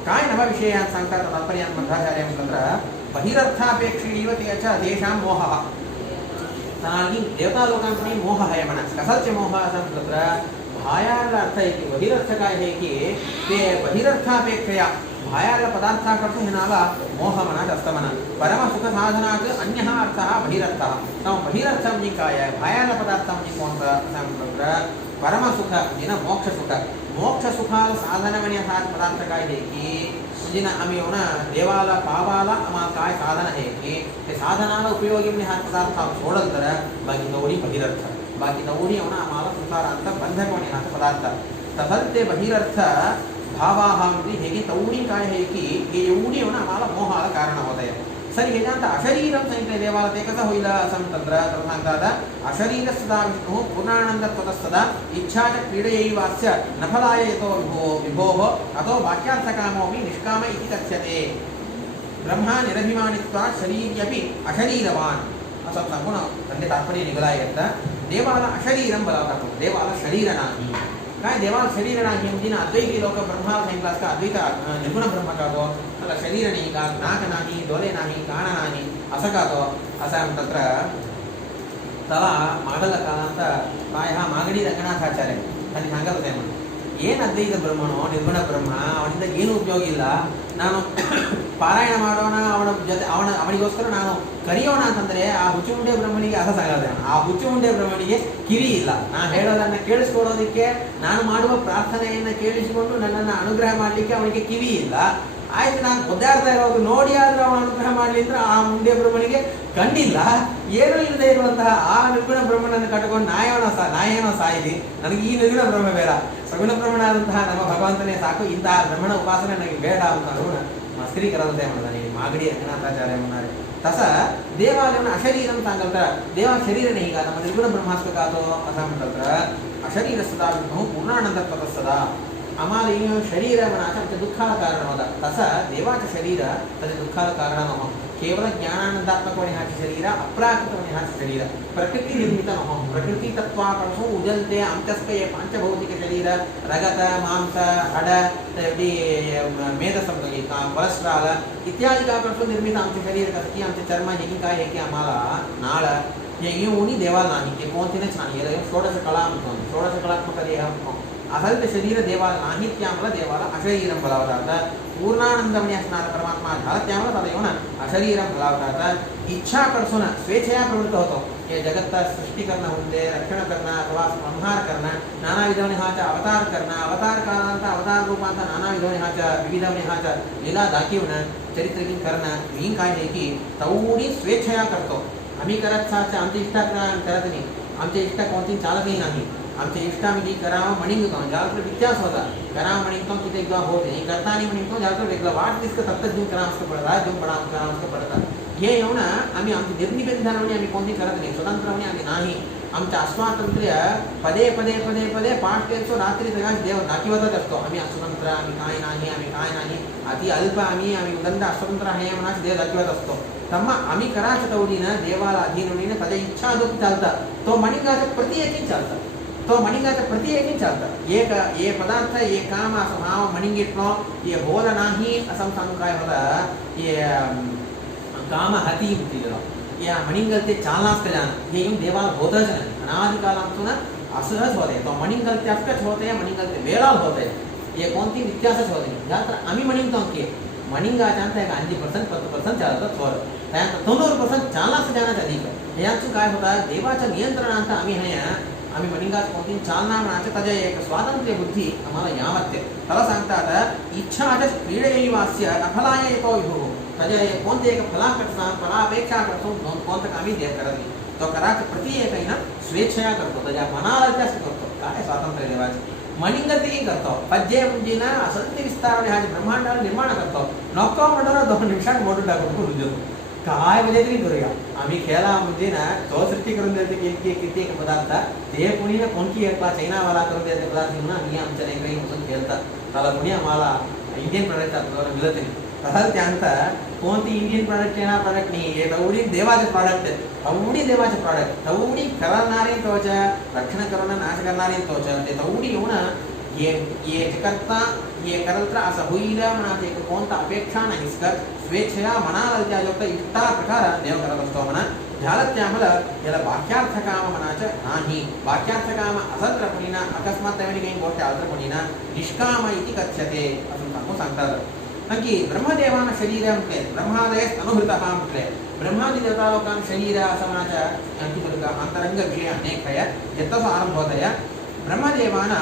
काय नवा विषयान् सांगतात तात्पर्यान् मध्वाचार्य तत्र बहिरर्थापेक्षैव तेषां मोहः तानि देवता लोकांपुनी मोह है मन कसलच मोह असं तत्र बाह्यार्थ अर्थ है कि बहिरर्थ काय है कि ते बहिरर्थापेक्षया बाह्यार्थ पदार्थाकर्तुं हिनावा मोह मनात् अस्तमन परम सुख साधनात् अन्यः अर्थः बहिरर्थः तम बहिरर्थं नि काय बाह्यार्थ पदार्थं नि कोणता असं तत्र परम सुख जिना मोक्ष सुखाला साधनमणे हा पदार्थ काय है कि जिना आम्ही होना देवाला पावाला आम्हाला काय साधन आहे की ते साधनाला उपयोगी हा पदार्थ सोडल तर बाकी नवडी बहिरर्थ बाकी नवडी होना आम्हाला संसारांत बंधकवणे हा पदार्थ तसंच ते बहिरर्थ भावाः म्हणजे हे की तवडी काय आहे की हे एवढी होना आम्हाला मोहाला कारण होत आहे सर ह्याच्यात अशरीरं सांगितले देवाला ते कसं होईल असं तंत्र तर सांगतात अशरीरस्तदा विष्णुः पूर्णानन्दत्वतस्तदा इच्छा च क्रीडयैवास्य नफलाय यतो विभोः अतो वाक्यार्थकामोऽपि निष्काम इति कथ्यते ब्रह्मा निरभिमानित्वात् शरीर्यपि अशरीरवान् असं सांगून त्यांचे तात्पर्य निघाला येतं देवाला अशरीरं बोलावतात देवाला शरीर नाही काय देवाला शरीर नाही म्हणजे अद्वैती लोक ब्रह्माला सांगितलं असतं अद्वैत निर्गुण ब्रह्म का तो त्याला शरीर नाही का नाक नाही डोळे नाही कान नाही असं का तो असं तत्र त्याला मागला कालांत प्रायः मागडी ರಂಗನಾಥಾಚಾರ್ಯ ಅಲ್ಲಿ सांगत म्हणून ಏನು ಅದ್ವೈತ ಬ್ರಹ್ಮನೋ ನಿರ್ಗುಣ ಬ್ರಹ್ಮ ಅವನಿಂದ ಏನು ಉಪಯೋಗ ಇಲ್ಲ ನಾನು ಪಾರಾಯಣ ಮಾಡೋಣ ಅವನಿಗೋಸ್ಕರ ನಾನು ಕರೆಯೋಣ ಅಂತಂದ್ರೆ ಆ ಹುಚ್ಚುಂಡೆ ಬ್ರಹ್ಮನಿಗೆ ಅಸ ಸಾಗದೆ ಆ ಹುಚ್ಚುಂಡೆ ಬ್ರಹ್ಮನಿಗೆ ಕಿವಿ ಇಲ್ಲ ನಾನು ಹೇಳೋದನ್ನ ಕೇಳಿಸ್ಕೊಳ್ಳೋದಕ್ಕೆ ನಾನು ಮಾಡುವ ಪ್ರಾರ್ಥನೆಯನ್ನು ಕೇಳಿಸಿಕೊಂಡು ನನ್ನನ್ನು ಅನುಗ್ರಹ ಮಾಡಲಿಕ್ಕೆ ಅವನಿಗೆ ಕಿವಿ ಇಲ್ಲ ಆಯ್ತು ನಾನು ಒದ್ದಾಡ್ತಾ ಇರೋದು ನೋಡಿ ಆದ್ರೂ ಅವನ ಅನುಗ್ರಹ ಮಾಡಲಿ ಅಂದ್ರೆ ಆ ಮುಂಡೆ ಬ್ರಹ್ಮನಿಗೆ ಕಂಡಿಲ್ಲ ಏನೂ ಇಲ್ಲದೆ ಇರುವಂತಹ ಆ ನಿರ್ಗುಣ ಬ್ರಹ್ಮನನ್ನು ಕಟ್ಕೊಂಡು ನಾಯೇನೋ ಸಾಯಿಲಿ ನನಗೆ ಈ ನಿರ್ಗುಣ ಬ್ರಹ್ಮ ಬೇಡ ಸಗುಣ ಬ್ರಹ್ಮನಾದಂತಹ ನಮ್ಮ ಭಗವಂತನೇ ಸಾಕು ಇಂತಹ ಬ್ರಹ್ಮಣ ಉಪಾಸನೆ ನನಗೆ ಬೇಡ ಅಂತ ಮಸ್ಕರೀಕರದಂತೆ ಮಾಡಿದಾನೆ ಮಾಗಡಿ ರಂಗನಾಥಾಚಾರ್ಯ ಮನ್ನಾರೆ तस देवालयವನ್ನು अशरीरं सांगतात देवा शरीर नाही का ನಮ್ಮ ನಿರ್ಗುಣ ಬ್ರಹ್ಮಾಸ್ಕ ಕಾतो असं म्हणतात अशरीरस्तदा विष्णुः पूर्णानन्दत्वतस्तदा आम्हाला शरीर मनाचं आमच्या दुःखाला कारण होता तसं देवाचं शरीर त्याच्या दुःखाला कारण नव्हतं केवळ ज्ञानानंदात्मकपणे हाचे शरीर अप्राकृतपणे हाचे शरीर प्रकृती निर्मित नव्हतं प्रकृती तत्वापासून उजलते आमच्याच काही पांचभौतिक शरीर रगत मांस हाड मेदसंबंधी कोलेस्ट्रॉल इत्यादी कापासून निर्मित आमचे शरीर कसं की आमचे चर्म हे काय आहे की आम्हाला नाळ हे उनी देवाला नाही ते कोणतीनेच नाही षोडश कला म्हणतो षोडश कलात्मक देह असल ते शरीर देवाला नाही त्यामुळे देवाला अशरीरं बोलावतात पूर्णानंदमय असणारा परमात्मा झाला त्यामुळे त्याला येऊन अशरीरं बोलावतात इच्छा करून स्वेच्छया प्रवृत्त होतो हे जगत सृष्टी करणं होते रक्षण करणं अथवा संहार करणं नाना विधवने हाचा अवतार करणं अवतार कालांत अवतार रूपांत नाना विधवने हाचा विविधवने हाचा लीला दाखवणं चरित्रगीत करणं ही काय आहे की तेवढी स्वेच्छया करतो आम्ही करत साच्या आमच्या इष्टा करत नाही आमच्या इष्टा कोणती चालतही नाही आमच्या इष्टामध्ये करावं म्हणिंग जास्त व्यत्यास होता करावं म्हणिंग तिथे एकदा होत नाही करताना म्हणिंग जास्त वेगळं वाट दिसतं तत्तच देऊन करावं पडतात देऊन करावं पडतात हे येऊन आम्ही आमची निर्निबंधाने आम्ही कोणती करत नाही स्वतंत्रपणे आम्ही नाही आमच्या अस्वातंत्र्य पदे पदे पदे पदे पाठ केलतो रात्री सगळ्यात देव दाखवतच असतो आम्ही अस्वतंत्र आम्ही काय नाही अति अल्प आम्ही उदंड अस्वतंत्र आहे म्हणून देव दाखवत असतो तಮ್ಮ आम्ही करायचं तवडीनं देवाला अधीनवडीनं त्याच्या इच्छा जो चालतात तो मणिंगाच्या प्रति एकी चालतात तो मणिंगाच्या प्रति एकी चालतात एक ये पदार्थ ये काम असं नाव मणिंगिटनो ये होल नाही असं सांगून काय होता ये काम हाती मुक्तीला या मणिंगलते चालनास्कजान ये यूं देवाल बोधजन अनादिकालं तु न असहज होते तो मणिंगलते अस्कच होते हैं मणिंगलते वेलाल होते हैं ये कोणती व्यत्यासच होते नहीं ज्यादातर आम्ही मणिंग तो के मणिंगा जानता है 5% 10% चालतं थोर त्यानंतर 90% चालनास जाण्याचा अधिक याचं काय होता देवाच्या नियंत्रणांत आम्ही मणिंगात कोणती चालना म्हणायचं त्याच्या एक स्वातंत्र्य बुद्धी आम्हाला यावत्ते त्याला सांगतात इच्छा आता क्रीडेयवास्य अफलाय एको विभू त्याच्या कोणते एक फलाकरता फलापेक्षा करतो कोणतं कामी देव करत नाही तो कराक प्रति एकैना स्वेच्छया करतो त्याच्या मनाला जास्त करतो काय स्वातंत्र्य देवाचं मणिंगती करतो पद्य मुंजिना असंख्य विस्तार हा ब्रह्मांडाला निर्माण करतो नको म्हणणार 2 निमिषात मोडून टाकतो रुजतो काय म्हणजे तरी करूया आम्ही खेळला म्हणजे ना तो सृष्टी करून देते की किती एक पदार्थ ते कोणी ना कोणती एक चैनावाला करून देते पदार्थ म्हणून आम्ही आमच्या लेकरांनी बसून खेळतात त्याला कोणी आम्हाला इंडियन प्रोडक्ट आपल्याला मिळत नाही तसंच त्यानंतर कोणती इंडियन प्रोडक्ट येणार प्रोडक्ट नाही हे तेवढी देवाचे प्रॉडक्ट तेवढी देवाचे प्रॉडक्ट तेवढी करणारे तोच रक्षण करणं नाश करणारे तोच ते तेवढी येऊन ये करता ये करता असं होईल म्हणाचे कोणता अपेक्षा नाही स्वेच्छया मनाला त्या इष्टा प्रकार देव करत असतो म्हणा झालं त्यामुळे याला वाक्यार्थकाम म्हणायचं नाही वाक्यार्थकाम असंत्रपणीना अकस्मात त्यावेळी काही गोष्ट आंतरपणीना निष्काम इति कथ्यते असं सांगतात आणखी ब्रह्मदेवान शरीर म्हटले ब्रह्मादय अनुभृतः म्हटले ब्रह्मादि देवतालोकान शरीर असं म्हणायचं आणखी अंतरंग विषय अनेक आहे याचा आरंभ होत आहे ब्रह्मदेवान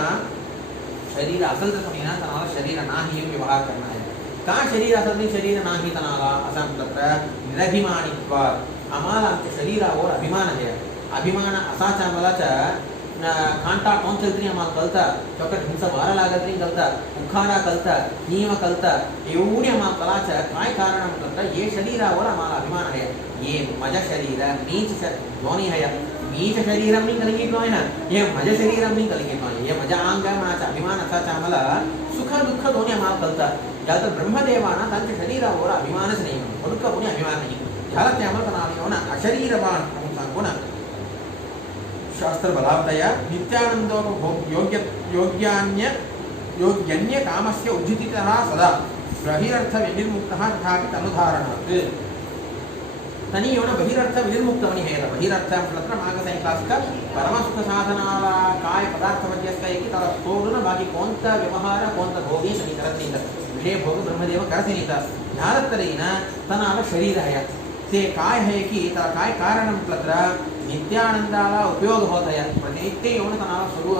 शरीर असल तर कोणी ना तनाला शरीर नाही व्यवहार करना है का शरीर असल नाही शरीर नाही तनाला असं तत्र निरभिमानित्वात् आम्हाला आमच्या शरीरावर अभिमान आहे अभिमान असाच आम्हालाचा कांटा कौन चलती आम्हाला कळता चौकट हिंसा वारा लागत नाही कळता उखाडा कळता नियम कळता एवढी आम्हाला कलाचं काय कारण म्हणतात हे शरीरावर आम्हाला अभिमान आहे हे माझ्या शरीर मीच दोन्ही आहे मीच शरीरम नहीं कलिगितो आहे ना हे माझ्या शरीरम नहीं कलिगितो आहे हे माझ्या अंग मनाचा अभिमान असाचा आम्हाला सुख दुःख दोन्ही आम्हाला कळतात ज्यात ब्रह्मदेवाना त्यांच्या शरीरावर अभिमानच नाही म्हणून कोणी अभिमान नाही झाला ते आम्हाला नाव ना अशरीरवान म्हणून सांगू ना शास्त्र बलावतया योग्यान्य कामस्य उज्जितितः सदा बहिरर्थ विनिर्मुक्तः तथापि तनुधारणात् तनी येऊन बहिरर्थ विनिर्मुक्तवनी हे बहिरर्थ म्हटलं मागचा क्लास का परमसुख साधनाला काय पदार्थ म्हणजे असतं की त्याला सोडून बाकी कोणता व्यवहार कोणता भोगी सनी करत नाही विषय भोग ब्रह्मदेव करत नाही झालं तरी ना तनाला शरीर आहे ते काय आहे की त्याला काय कारण म्हटलं नित्यानंदाला उपयोग होत आहे प्रतिनित्य येऊन तनाला सुरू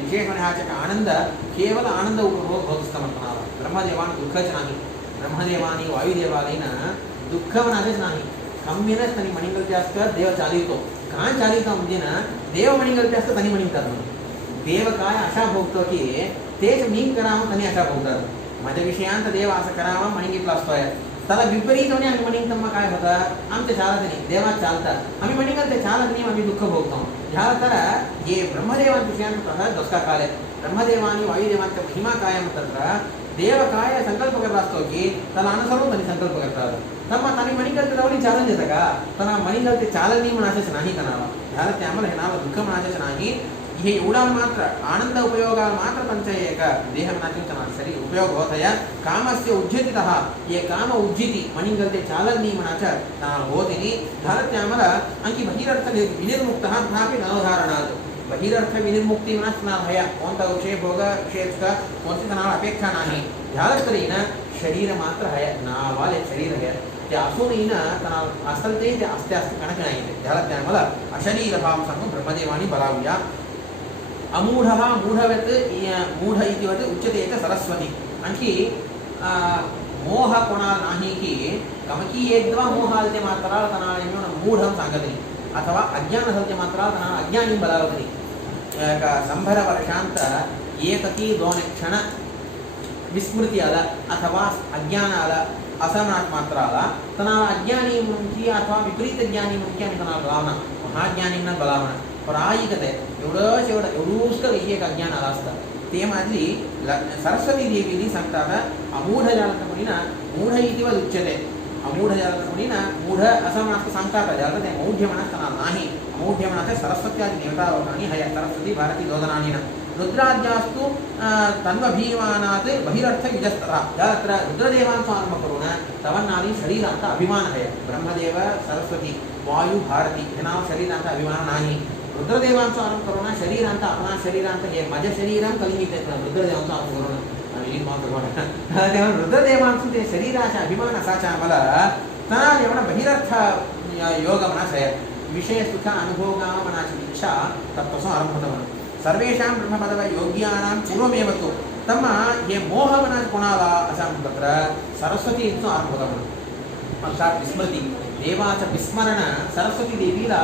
विशेषपणे हा आनंद केवळ आनंद उपभोग होत असतं म्हणताना ब्रह्मदेवान दुःखच नाही ब्रह्मदेवानी वायुदेवालीन दुःख म्हणालेच नाही कम्मीनच तनी मणिंगलते असतात देव चालितो काय चालितो म्हणजे ना देव मणिंगलते असतात तनी मणिंगतात देव काय अशा भोगतो की तेच मी करावं तनी अशा भोगतात माझ्या विषयांत देव असं करावं मणिंगितला असतोय त्याला विपरीतपणे आम्ही मणिंगतम्मा काय होतं आमच्या चालत नाही देवात चालतात आम्ही मणिंगलते चालत नाही आम्ही दुःख भोगतो ह्या तर हे ब्रह्मदेवांच्या विषयांत दसका काल आहे ब्रह्मदेवानी वायुदेवांच्या महिमा काय म्हणतात देव काय संकल्प करत असतो की त्याला अनुसरून त्यांनी संकल्प करतात तम्मा त्यांनी मणिंगलते जाऊन चालन देतं का त्यांना मणिंगलते चालन नाही म्हणायचं नाही तनाला झालं त्यामुळे हे नाव दुःख म्हणायचं नाही हे एवढा मात्र आनंद उपयोगा मात्र त्यांच्या एका देह मनाच्या शरीर उपयोग होत आहे कामस्य उज्जितितः हे काम उज्जिती मणिंगलते चालन नाही म्हणायचं होते झालं त्यामुळे आणखी बहिरर्थ विनिर्मुक्तः तथापि नवधारणात् बहिरर्थ विनिर्मुक्ती म्हणा भया कोणता विषय भोग विषयचा कोणती तनाला अपेक्षा नाही झालं तरी ना शरीर मात्र आहे नावाले शरीर आहे ते असूनही ना तनाला असल ते असते असते कणक नाही झालं त्यामुळे अशरीर भाव सांगून ब्रह्मदेवानी बलावूया अमूढः मूढवत् मूढ इति वत् उच्यते च सरस्वती आणखी मोह कोणाला नाही की कमकी एकदवा मोह आलते मात्र तनाला मूढं सांगत नाही अथवा अज्ञान असलते मात्र तनाला अज्ञानी बलावत नाही संभर वर्षांत एककी 2 क्षण विस्मृती आला अथवा अज्ञान आला असं मात्र आला तनाला अज्ञानी म्हणून अथवा विपरीत ज्ञानी म्हणून आम्ही तनाला बलावना महाज्ञानींना बलावना प्रायिकते एवढूच एक अज्ञान आला असतं ते माझी सरस्वती देवीनी सांगतात अमूढ जालकमुनीना मूढ इति वद उच्यते अमूढ जालकमुनीना मूढ असं म्हणत सांगतात जालक ते मौढ्य म्हणत नाही मौढ्य म्हणत सरस्वत्यादी देवतालोकानी हय सरस्वती भारती दोदनानीना रुद्राद्यास्तु तन्वभीमानात् बहिरर्थ युजस्तरा अत्र रुद्रदेवान् आरम्भकरोण तवन्नानि शरीरान्त अभिमानहय ब्रह्मदेव सरस्वती वायु भारती इतना शरीरान्त अभिमान नाही रुद्रदेवान् आरम्भकरोण शरीरान्त अपना शरीरान्त हे मज शरीरं कलिमिते रुद्रदेवान् आरम्भकरोण रुद्रदेवान् ते शरीराच अभिमान साचा मला तनादेवण बहिरर्थ योगमनसय विषय सुख अनुभोगामनाची इच्छा तत्त्वसो आरम्भतवन् सर्वेषां ब्रह्मपदव योग्यानां पूर्वमेव तु तम ये मोहमनाच कोणाला असां तत्र सरस्वती इति आरम्भतवन् अर्थात् विस्मृति देवाच विस्मरण सरस्वती देवीला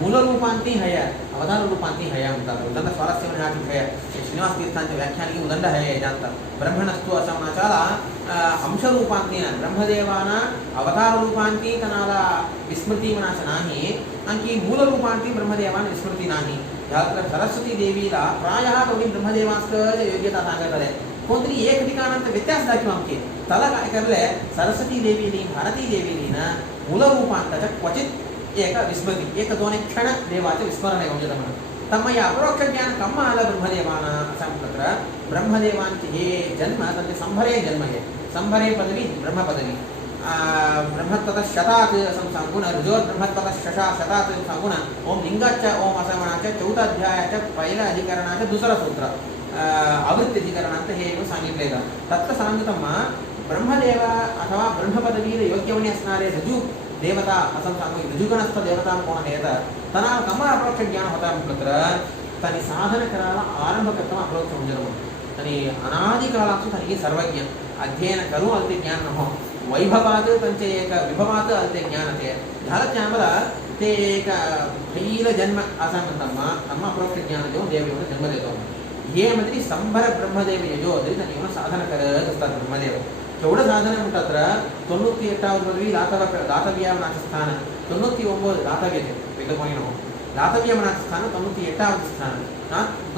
मूलरूपान्ति हय अवताररूपान्ति हय अंटारु उदंड स्वारस्यमनि नाटि हय श्रीनिवास तीर्थांच व्याख्यानिके उदंड हय इदंत ब्रह्मणस्तु असमनाचाल अंशरूपान्ति ब्रह्मदेवान अवताररूपान्ति तनाल विस्मृति मनाच नाही अंकी मूलरूपान्ति ब्रह्मदेवान विस्मृति नाही यात्र सरस्वती देवीला प्रायः दोन्ही ब्रह्मदेवांस्त योग्यता सांगतले कोणतरी एक ठिकाणांत व्यत्यास दाखवा आमके त्याला काय करले सरस्वती देवीनी भारती देवीनी ना मूलरूपांत क्वचित एक विस्मृति एक दोन क्षण देवाचे विस्मरण योग्यता म्हणून तಮ್ಮ या अपरोक्ष ज्ञान कम्म आल ब्रह्मदेवान असं तत्र ब्रह्मदेवांचे हे जन्म तंते संभरे जन्म हे संभरे पदवी ब्रह्म पदवी ब्रह्मत्वतः शतात् असं सांगून ऋजोर ब्रह्मत्वतः शतात् सांगून ओम लिंगाच ओम असं म्हणायचं चौथा अध्यायाच्या पहिल्या अधिकरणाचं दुसरं सूत्र आवृत्ती अधिकरणांत हे सांगितलेलं तत्त सांगतम्म ब्रह्मदेव अथवा ब्रह्मपदवीर योग्यवणी असणारे ऋजु देवता असं सांगू ऋजुगणस्थ देवता कोण हेत तना कम अपरोक्ष ज्ञान होता म्हटलं तनी साधन करायला आरंभ करताना अपरोक्ष म्हणजे तनी अनादि काळापासून तनी सर्वज्ञ अध्ययन करू अलते ज्ञान नहो वैभवात् तंचे एक विभवात् अलते ज्ञान ते झालं आम्हाला ते एक पहिल जन्म असं म्हणताना ನಮ್ಮ अपरोक्ष ज्ञान देऊन देवीवर जन्म देतो हे म्हणजे संभर ब्रह्मदेव यजो तरी तनी साधन करत असतात ब्रह्मदेव केवढं साधन म्हणतात 98வது पदवी दातव्यमनाच स्थान 99 दातव्यते वेदमोयनो दातव्यमनाच स्थान 98வது स्थान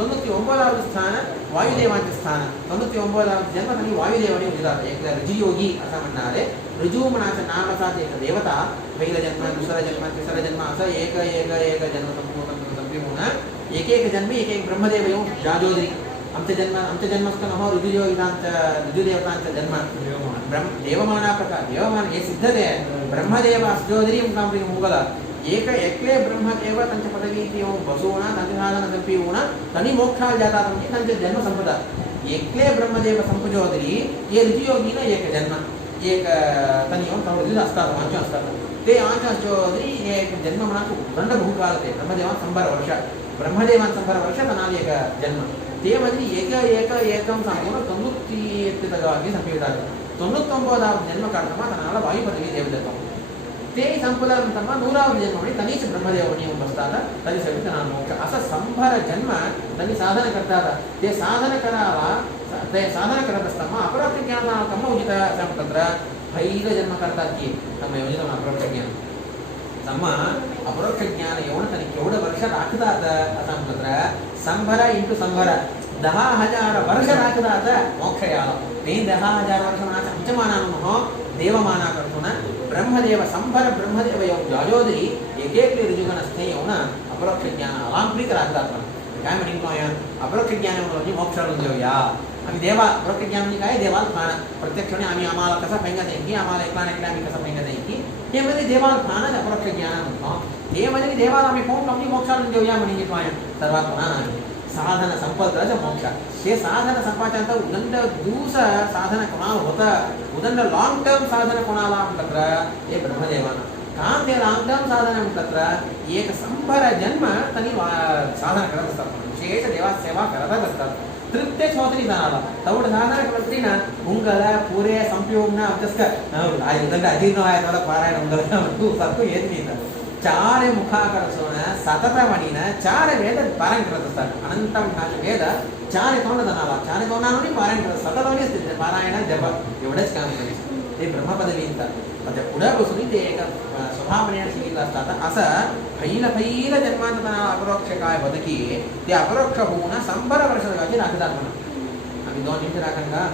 99வது स्थान वायुदेवांचे स्थान 99வது जन्म तनी वायुदेवाने उदितात एक ऋजुयोगी असं म्हणणारे ऋजू मनाचं नाम असा एक देवता पहिला जन्म दुसरा जन्म तिसरा जन्म असं एक एक एक जन्म संपूर्ण एक एक जन्म एक एक ब्रह्मदेव येऊन जाजोदरी आमचे जन्मस्थ नमो ऋजुदेवतांचा जन्म देवमाना प्रकार देवमान हे सिद्धते ब्रह्मदेव अस्जोदरी मुकांबरी मुगल एक एकले ब्रह्मदेव तंच पदवी येऊन बसवून तंच साधन संपवून तनी मोक्षाला जातात म्हणजे त्यांचे जन्म संपतात एकले ब्रह्मदेव संपजोदरी हे ऋजुयोगीने एक जन्म एक तनी येऊन ऋजु असतात आंच असतात ते आंच असजोदरी हे जन्म म्हणा दंड बहुकाल ते ब्रह्मदेवान 100 वर्ष ब्रह्मदेवान 100 वर्ष तनाली एक जन्म ते म्हणजे एक एक एकम सांगून 98ವಾಗಿ ಸಂಪಿದ್ದಾರೆ 99వ जन्म काढताना तनाला वायू पदवी देव देतो ते संपल्यानंतर 100వ जन्ममध्ये तनीच ब्रह्मदेवनी बसतात तरी सवित मोक्ष असं संभर जन्म तनी साधन करतात ते साधन करावा ते साधन करत असताना अपरोक्ष ज्ञान कम उचित संपत्र पहिल जन्म करतात की तಮ್ಮ योजना अपरोक्ष ज्ञान तಮ್ಮ अपरोक्ष ज्ञान येऊन तनी केवढं वर्ष राखतात असं म्हणतात संभर इंटू संभर 10,000 वर्ष राखतात मोक्षयाला ते 10,000 वर्ष मनाचा पंचमानानो देवमाना करतो ना ब्रह्मदेव संभर ब्रह्मदेव येऊन जाजोदरी एक एक ऋजुगण असते येऊन अपरोक्ष ज्ञान अलांकृत राखतात काय म्हणतो या अपरोक्ष ज्ञान म्हणजे मोक्षाला देऊया आम्ही देवा अपरोक्ष ज्ञान म्हणजे काय देवाला खाणं प्रत्यक्षपणे आम्ही आम्हाला कसा पेंगा देईन की आम्हाला एकला आम्ही कसा पेंगा देईन की हे म्हणजे देवाला खाणं अपरोक्ष ज्ञान म्हणतो हे म्हणजे देवाला आम्ही कोण कमी मोक्षाला देऊया म्हणजे सर्वात म्हणा साधन संपदाचं मोक्ष हे साधन संपादनाचा उदंड दूस साधन कोणाला होतं उदंड लॉंग टर्म साधन कोणाला म्हणतात हे ब्रह्मदेवानं काम ते लॉंग टर्म साधन म्हणतात एक संभर जन्म त्यांनी साधन करत असतात विशेष देवा सेवा करतच असतात तृप्तेच होतरी जाणारा तेवढं साधन करतरी ना उंगल पुरे संपयोग ना अभ्यास उदंड अजीर्ण आहे त्याला पारायण उंगल तू सारखं येत नाही चार मुखाकरसोन सततमणीन चार वेद पारायण करत असतात अनंत वेद चार तोंडाला चार तोंडाने पारायण करत सततवणी असते पारायण जप एवढंच काम करते ते ब्रह्मपदवी म्हणतात म्हणजे पुढे बसून ते एक स्वभावने शिकलेलं असतात असं पहिलं जन्मांत अपरोक्ष काय बदकी ते अपरोक्ष होऊन 100 वर्षाची राखतात म्हणून आम्ही 2 मिनिटं राखंगा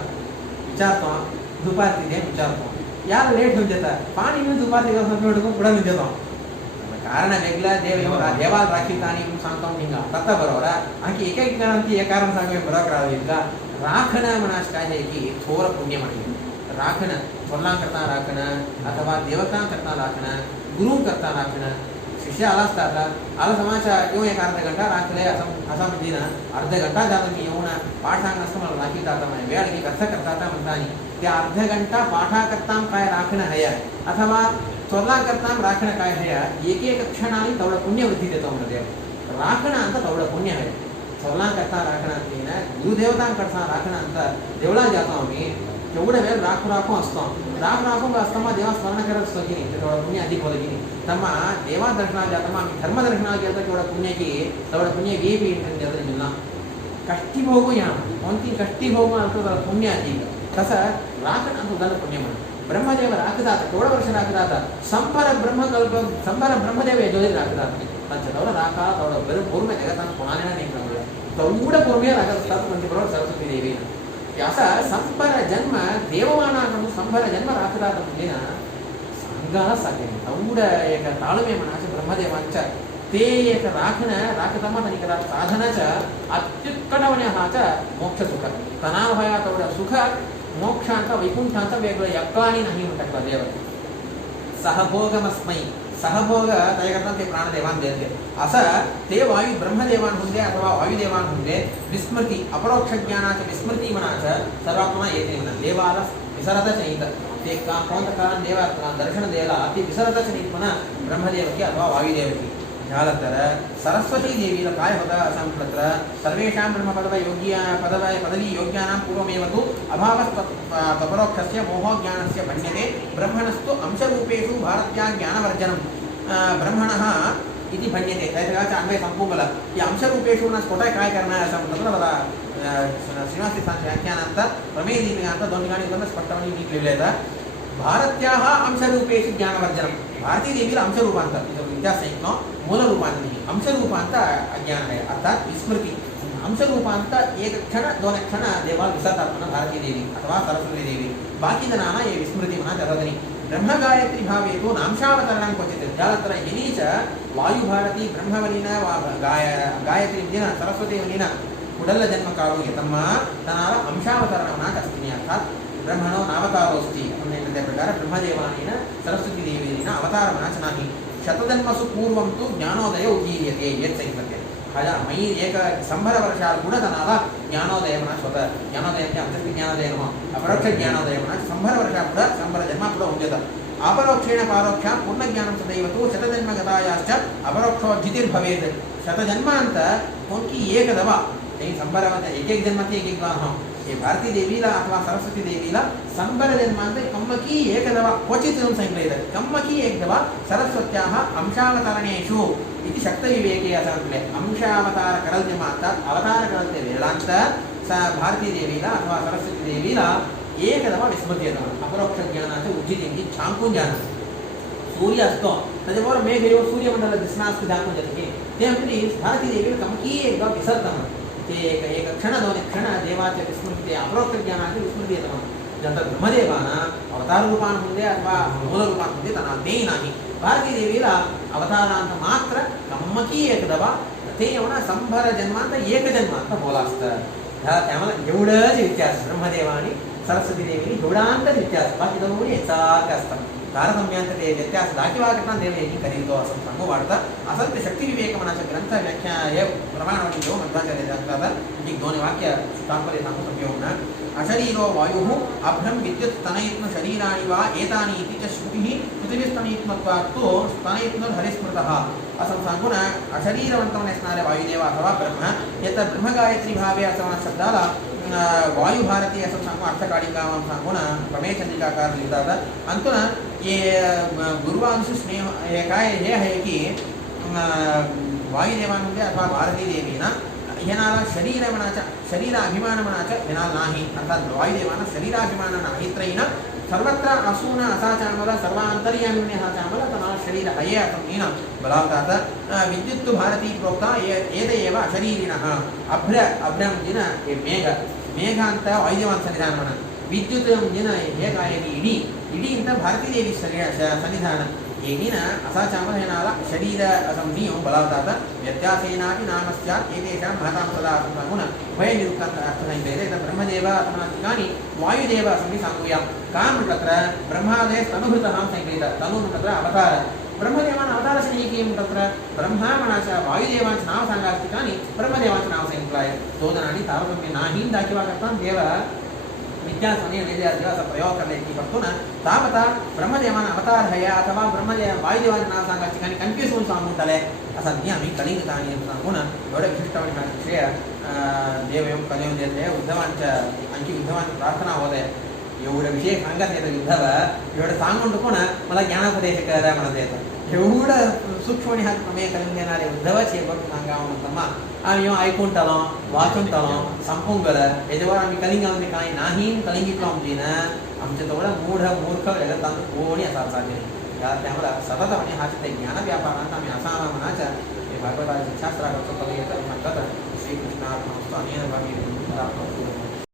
विचारतो दुपारी विचारतो यार लेट होऊन जातात पाणी मी दुपारी पुढे देतो ಕಾರಣ वेगळा देव देवाला राखीतानी म्हणून सांगतो हिंगा तत्ता बरोबर आणखी एक जणांची एक कारण सांगूया बरोबर राहिला राखणं म्हणास काय आहे की थोर पुण्य म्हणजे राखणं स्वतः करता राखणं अथवा देवता करता राखणं गुरु करता राखणं शिष्य आला असता आला समाचा येऊन एक अर्धा घंटा राखले असा म्हणजे ना अर्धा घंटा झाला की येऊन पाठ सांगणं असतं मला राखीत आता म्हणजे वेळ की कसं करता म्हणता आणि त्या अर्धा घंटा पाठा करता काय राखणं आहे अथवा स्वतः करता राखणं काय आहे एक एक क्षणाने तेवढं पुण्यवृद्धी देतो म्हणून देव राखणं अंत तेवढं पुण्य आहे स्वतः करता राखणं ना गुरुदेवतांकडचा राखणं अंत देवळा जातो आम्ही तेवढं वेळ राखू असतो राखून असताना देवा स्मरण करत असतो की नाही तेवढं पुण्य अधिक होतं की नाही तಮ್ಮ देवा दर्शनाला जाताना आम्ही धर्म दर्शनाला गेलो तेवढं पुण्याची तेवढं पुण्य वेगळी जिल्हा कष्टी भोगू या कोणती कष्टी भोगू असतो त्याला पुण्य अधिक तसं राखणं अंत उदाहरण पुण्य म्हणून ब्रह्मदेव राखतात तेवढं वर्ष राखतात संभार ब्रह्मदेव एजोरी राखतात त्यांच्या तेवढं राखा तेवढं बरं पूर्ण जगताना कोणाला नाही सांगूया तेवढं पूर्ण राखत असतात म्हणजे बरोबर सरस्वती देवी असा संभार जन्म देवमानाकडून संभार जन्म राखतात म्हणजे ना सांगायला सांगेल तेवढं एक ताळमे म्हणायचं ब्रह्मदेवांच्या ते एक राखताना त्यांनी करा साधनाच्या अत्युत्कटवण्याचा मोक्ष सुख तणाव भया तेवढं सुख मोक्षांचा वैकुंठांचा वेगळं यक्कानी नाही म्हणतात देव सहभोगमस्मै सहभोग त्याकरता ते प्राणदेवान देते असं ते वायू ब्रह्मदेवान हुंदे अथवा वायुदेवान हुंदे विस्मृती अपरोक्ष ज्ञानाचं विस्मृती म्हणायचं सर्वात्मना येते म्हणा देवाला विसरतच नाही ते कोणतं कारण देवा दर्शन द्यायला ते विसरतच नाही म्हणा ब्रह्मदेवकी अथवा वायुदेवकी झालं तर सरस्वती देवीला काय होतं असं म्हटलं तर सर्वेषां पदवी योग्यानां पूर्वमेव तु अभावस्तपरोक्षस्य मोहज्ञानस्य भण्यते ब्रह्मणस्तु अंशरूपेषु भारत्या ज्ञानवर्जनं ब्रह्मणः इति भण्यते त्याच्या अन्वय संपूर्ण की अंशरूपेषु न स्वतः काय करणार असं म्हटलं मला श्रीनिवास व्याख्यानांत प्रमेय दीपिकांत दोन ठिकाणी स्पष्टपणे लिहिलेलं आहे भारत्याः अंशरूपेषु ज्ञानवर्जनं भारतीय देवीला अंशरूपांत व्यत्यास नाही मूल रूपांत नाही अंशरूपांत अज्ञान आहे अर्थात विस्मृती अंशरूपांत एक क्षण दोन क्षण देवाला विसरतात म्हणा भारतीय देवी अथवा सरस्वती देवी बाकी जनांना हे विस्मृती म्हणा जगदनी ब्रह्मगायत्री भावे तो नांशावतरणं क्वचित् ज्याला हिनीच वायुभारती ब्रह्मवलिನ गायत्री ದಿನ सरस्वती वलिನ कुडल जन्म कालो यतಮ್ಮ तनाला अंशावतरणं अस्ति अर्थात ब्रह्मणो नावतारोस्ति अन्य प्रकार ब्रह्मदेवानेन सरस्वती देवीना अवतारमना नाही शतजन्मसु पूर्वं तु ज्ञानोदय उदीर्यते यत्सैतन्य हाजा मयि एक संभर वर्षाल ಕೂಡ तनाला ज्ञानोदयमना स्वतः ज्ञानोदयಕ್ಕೆ अंतर्गत ज्ञानोदयम अपरोक्ष ज्ञानोदयमना संभर वर्ष ಕೂಡ संभर जन्म ಕೂಡ उद्यत अपरोक्षेण पारोक्ष पूर्ण ज्ञानं सदैव तु शतजन्म गतायाश्च अपरोक्षोज्जितिर्भवेत् शतजन्म ಅಂತ कोणकी एक दवा हे संभर एक एक जन्म एक एक बार हे भारती देवीला अथवा सरस्वती देवीला संभर जन्मांत कम्मकी एक दवा क्वचित् सांगितले कम्मकी एक दवा सरस्वत्याः अंशावतरणेषु इति शक्तविवेके असंले अंशावतार करलते माता अवतार करलते वेळांत भारती देवीला अथवा सरस्वती देवीला एक दवा विस्मृती येतं अपरोक्ष ज्ञानाचं उज्जितिंगी छांकून जाणं सूर्य असतो त्याच्याबरोबर मेघ येऊन सूर्यमंडल दिसणार असतं दाखवून जातं की ते म्हणजे भारती देवीला कमकी एकदा विसरतं ते एक क्षण दोन क्षण देवाच्या विस्मृती अपरोक्ष ज्ञानाची विस्मृती येतं नंतर ब्रह्मदेवाना अवतार रूपान होते अथवा मूल रूपान होते त्यांना ते नाही भारती देवीला अवतारांत मात्र कम्मकी एक दवा ते एवढा संभर जन्मांत एक जन्मांत बोला असतं त्यामुळे एवढंच व्यत्यास ब्रह्मदेवानी सरस्वती देवीनी एवढांतच व्यत्यास बाकी दोन्ही एकसारखे असतात तारतम्यांत ते व्यत्यास दाखिवाकरता देव यांनी करीतो असं सांगू वाटतं असं ते शक्तिविवेक मनाच्या ग्रंथ व्याख्या हे प्रमाणावरती घेऊन मध्वाचार्य सांगतात एक दोन वाक्य तात्पर्य सांगू समजून अशरीरो वायुः अभ्रं विद्युत् स्तनयित्न शरीराणि वा एतानि इति च श्रुतिः पृथिवीस्तनयित्मत्वात् तु स्तनयित्नुर्हरिस्मृतः असं सांगून अशरीरवंतमने असणारे वायुदेव अथवा ब्रह्म यत् ब्रह्मगायत्री भावे असं शब्दाला वायुभारती असं सांगू अर्थकालिका सांगून प्रमेयचंद्रिकाकार लिहितात अंतून हे गुरुवांश स्नेह हे काय हे आहे की वायुदेवांमध्ये अथवा भारती देवीना ह्याला शरीराभिमान म्हणायचं ह्याला नाही अर्थात वायुदेवाना शरीराभिमान नाही त्रयीन सर्वत्र असून असा चांगला सर्वांतर्यामी हा चांगला तमा शरीर हये असं मीनं बलावतात विद्युत् भारती प्रोक्ता एत एव अशरीरिणः अभ्रं दिन हे मेघ ಅಂತ ವಾಯುದೇವನ ಸನ್ನಿಧಾನ ವಿದ್ಯುತ್ ದಿನ ಹೇಗಾಯಗಿ ಇಡೀ ಅಂತ ಭಾರತೀ ದೇವಿ ಸನ್ನಿಧಾನ येनेन असाचामहेनाला शरीर संधियो बलावतात व्यत्यासेनापि नामस्यात् एतेषां महतां सदा गुण उभय निरुक्तार्थसंहिते ब्रह्मदेव अथमादिकानि वायुदेव सन्ति सांगूयां कां तत्र ब्रह्मादे तनुभृतः संहित तनु तत्र अवतार ब्रह्मदेवान् अवतारस्य किं तत्र ब्रह्मामणाच वायुदेवांच नाम सांगास्ति कानि ब्रह्मदेवांच नाम संहिताय तोदनानि तावदपि नाहीं दाखिवाकर्तां देव विद्यासमये वेदादिवास प्रयोग करने की पड़तो ना तावता ब्रह्मदेवान अवतार है अथवा ब्रह्मदेव वायुदेवान नाम सांगायचे कारण कन्फ्यूज होऊन सांगून झाले असा आम्ही कलिंगतानी सांगून एवढे विशिष्टమైన विषय देव येऊन कलिंग देते उद्धवांच्या आणखी उद्धवांची प्रार्थना होते एवढे विषय सांगत येतात उद्धव एवढे सांगून पण मला ज्ञानोपदेश करा म्हणत येतात एवढं सूक्ष्मणी हा प्रमेय कलिंग देणारे उद्धवाचे गोष्ट सांगावं म्हणताना आम्ही ऐकूंटालो वाचूंटालो संपून गेलं याच्यावर आम्ही कलिंगामध्ये काय नाही कलिंगीतलो आमची ना आमचे तेवढं मूर्ख वेगळं तांदूळ कोणी असा साध्य नाही त्यामुळे सतत आणि हा ते ज्ञान व्यापारांत आम्ही असा म्हणायचं हे भगवताच्या शास्त्राकडचं कलिंग म्हणतात श्रीकृष्णार्पणमस्तु अनेन भावी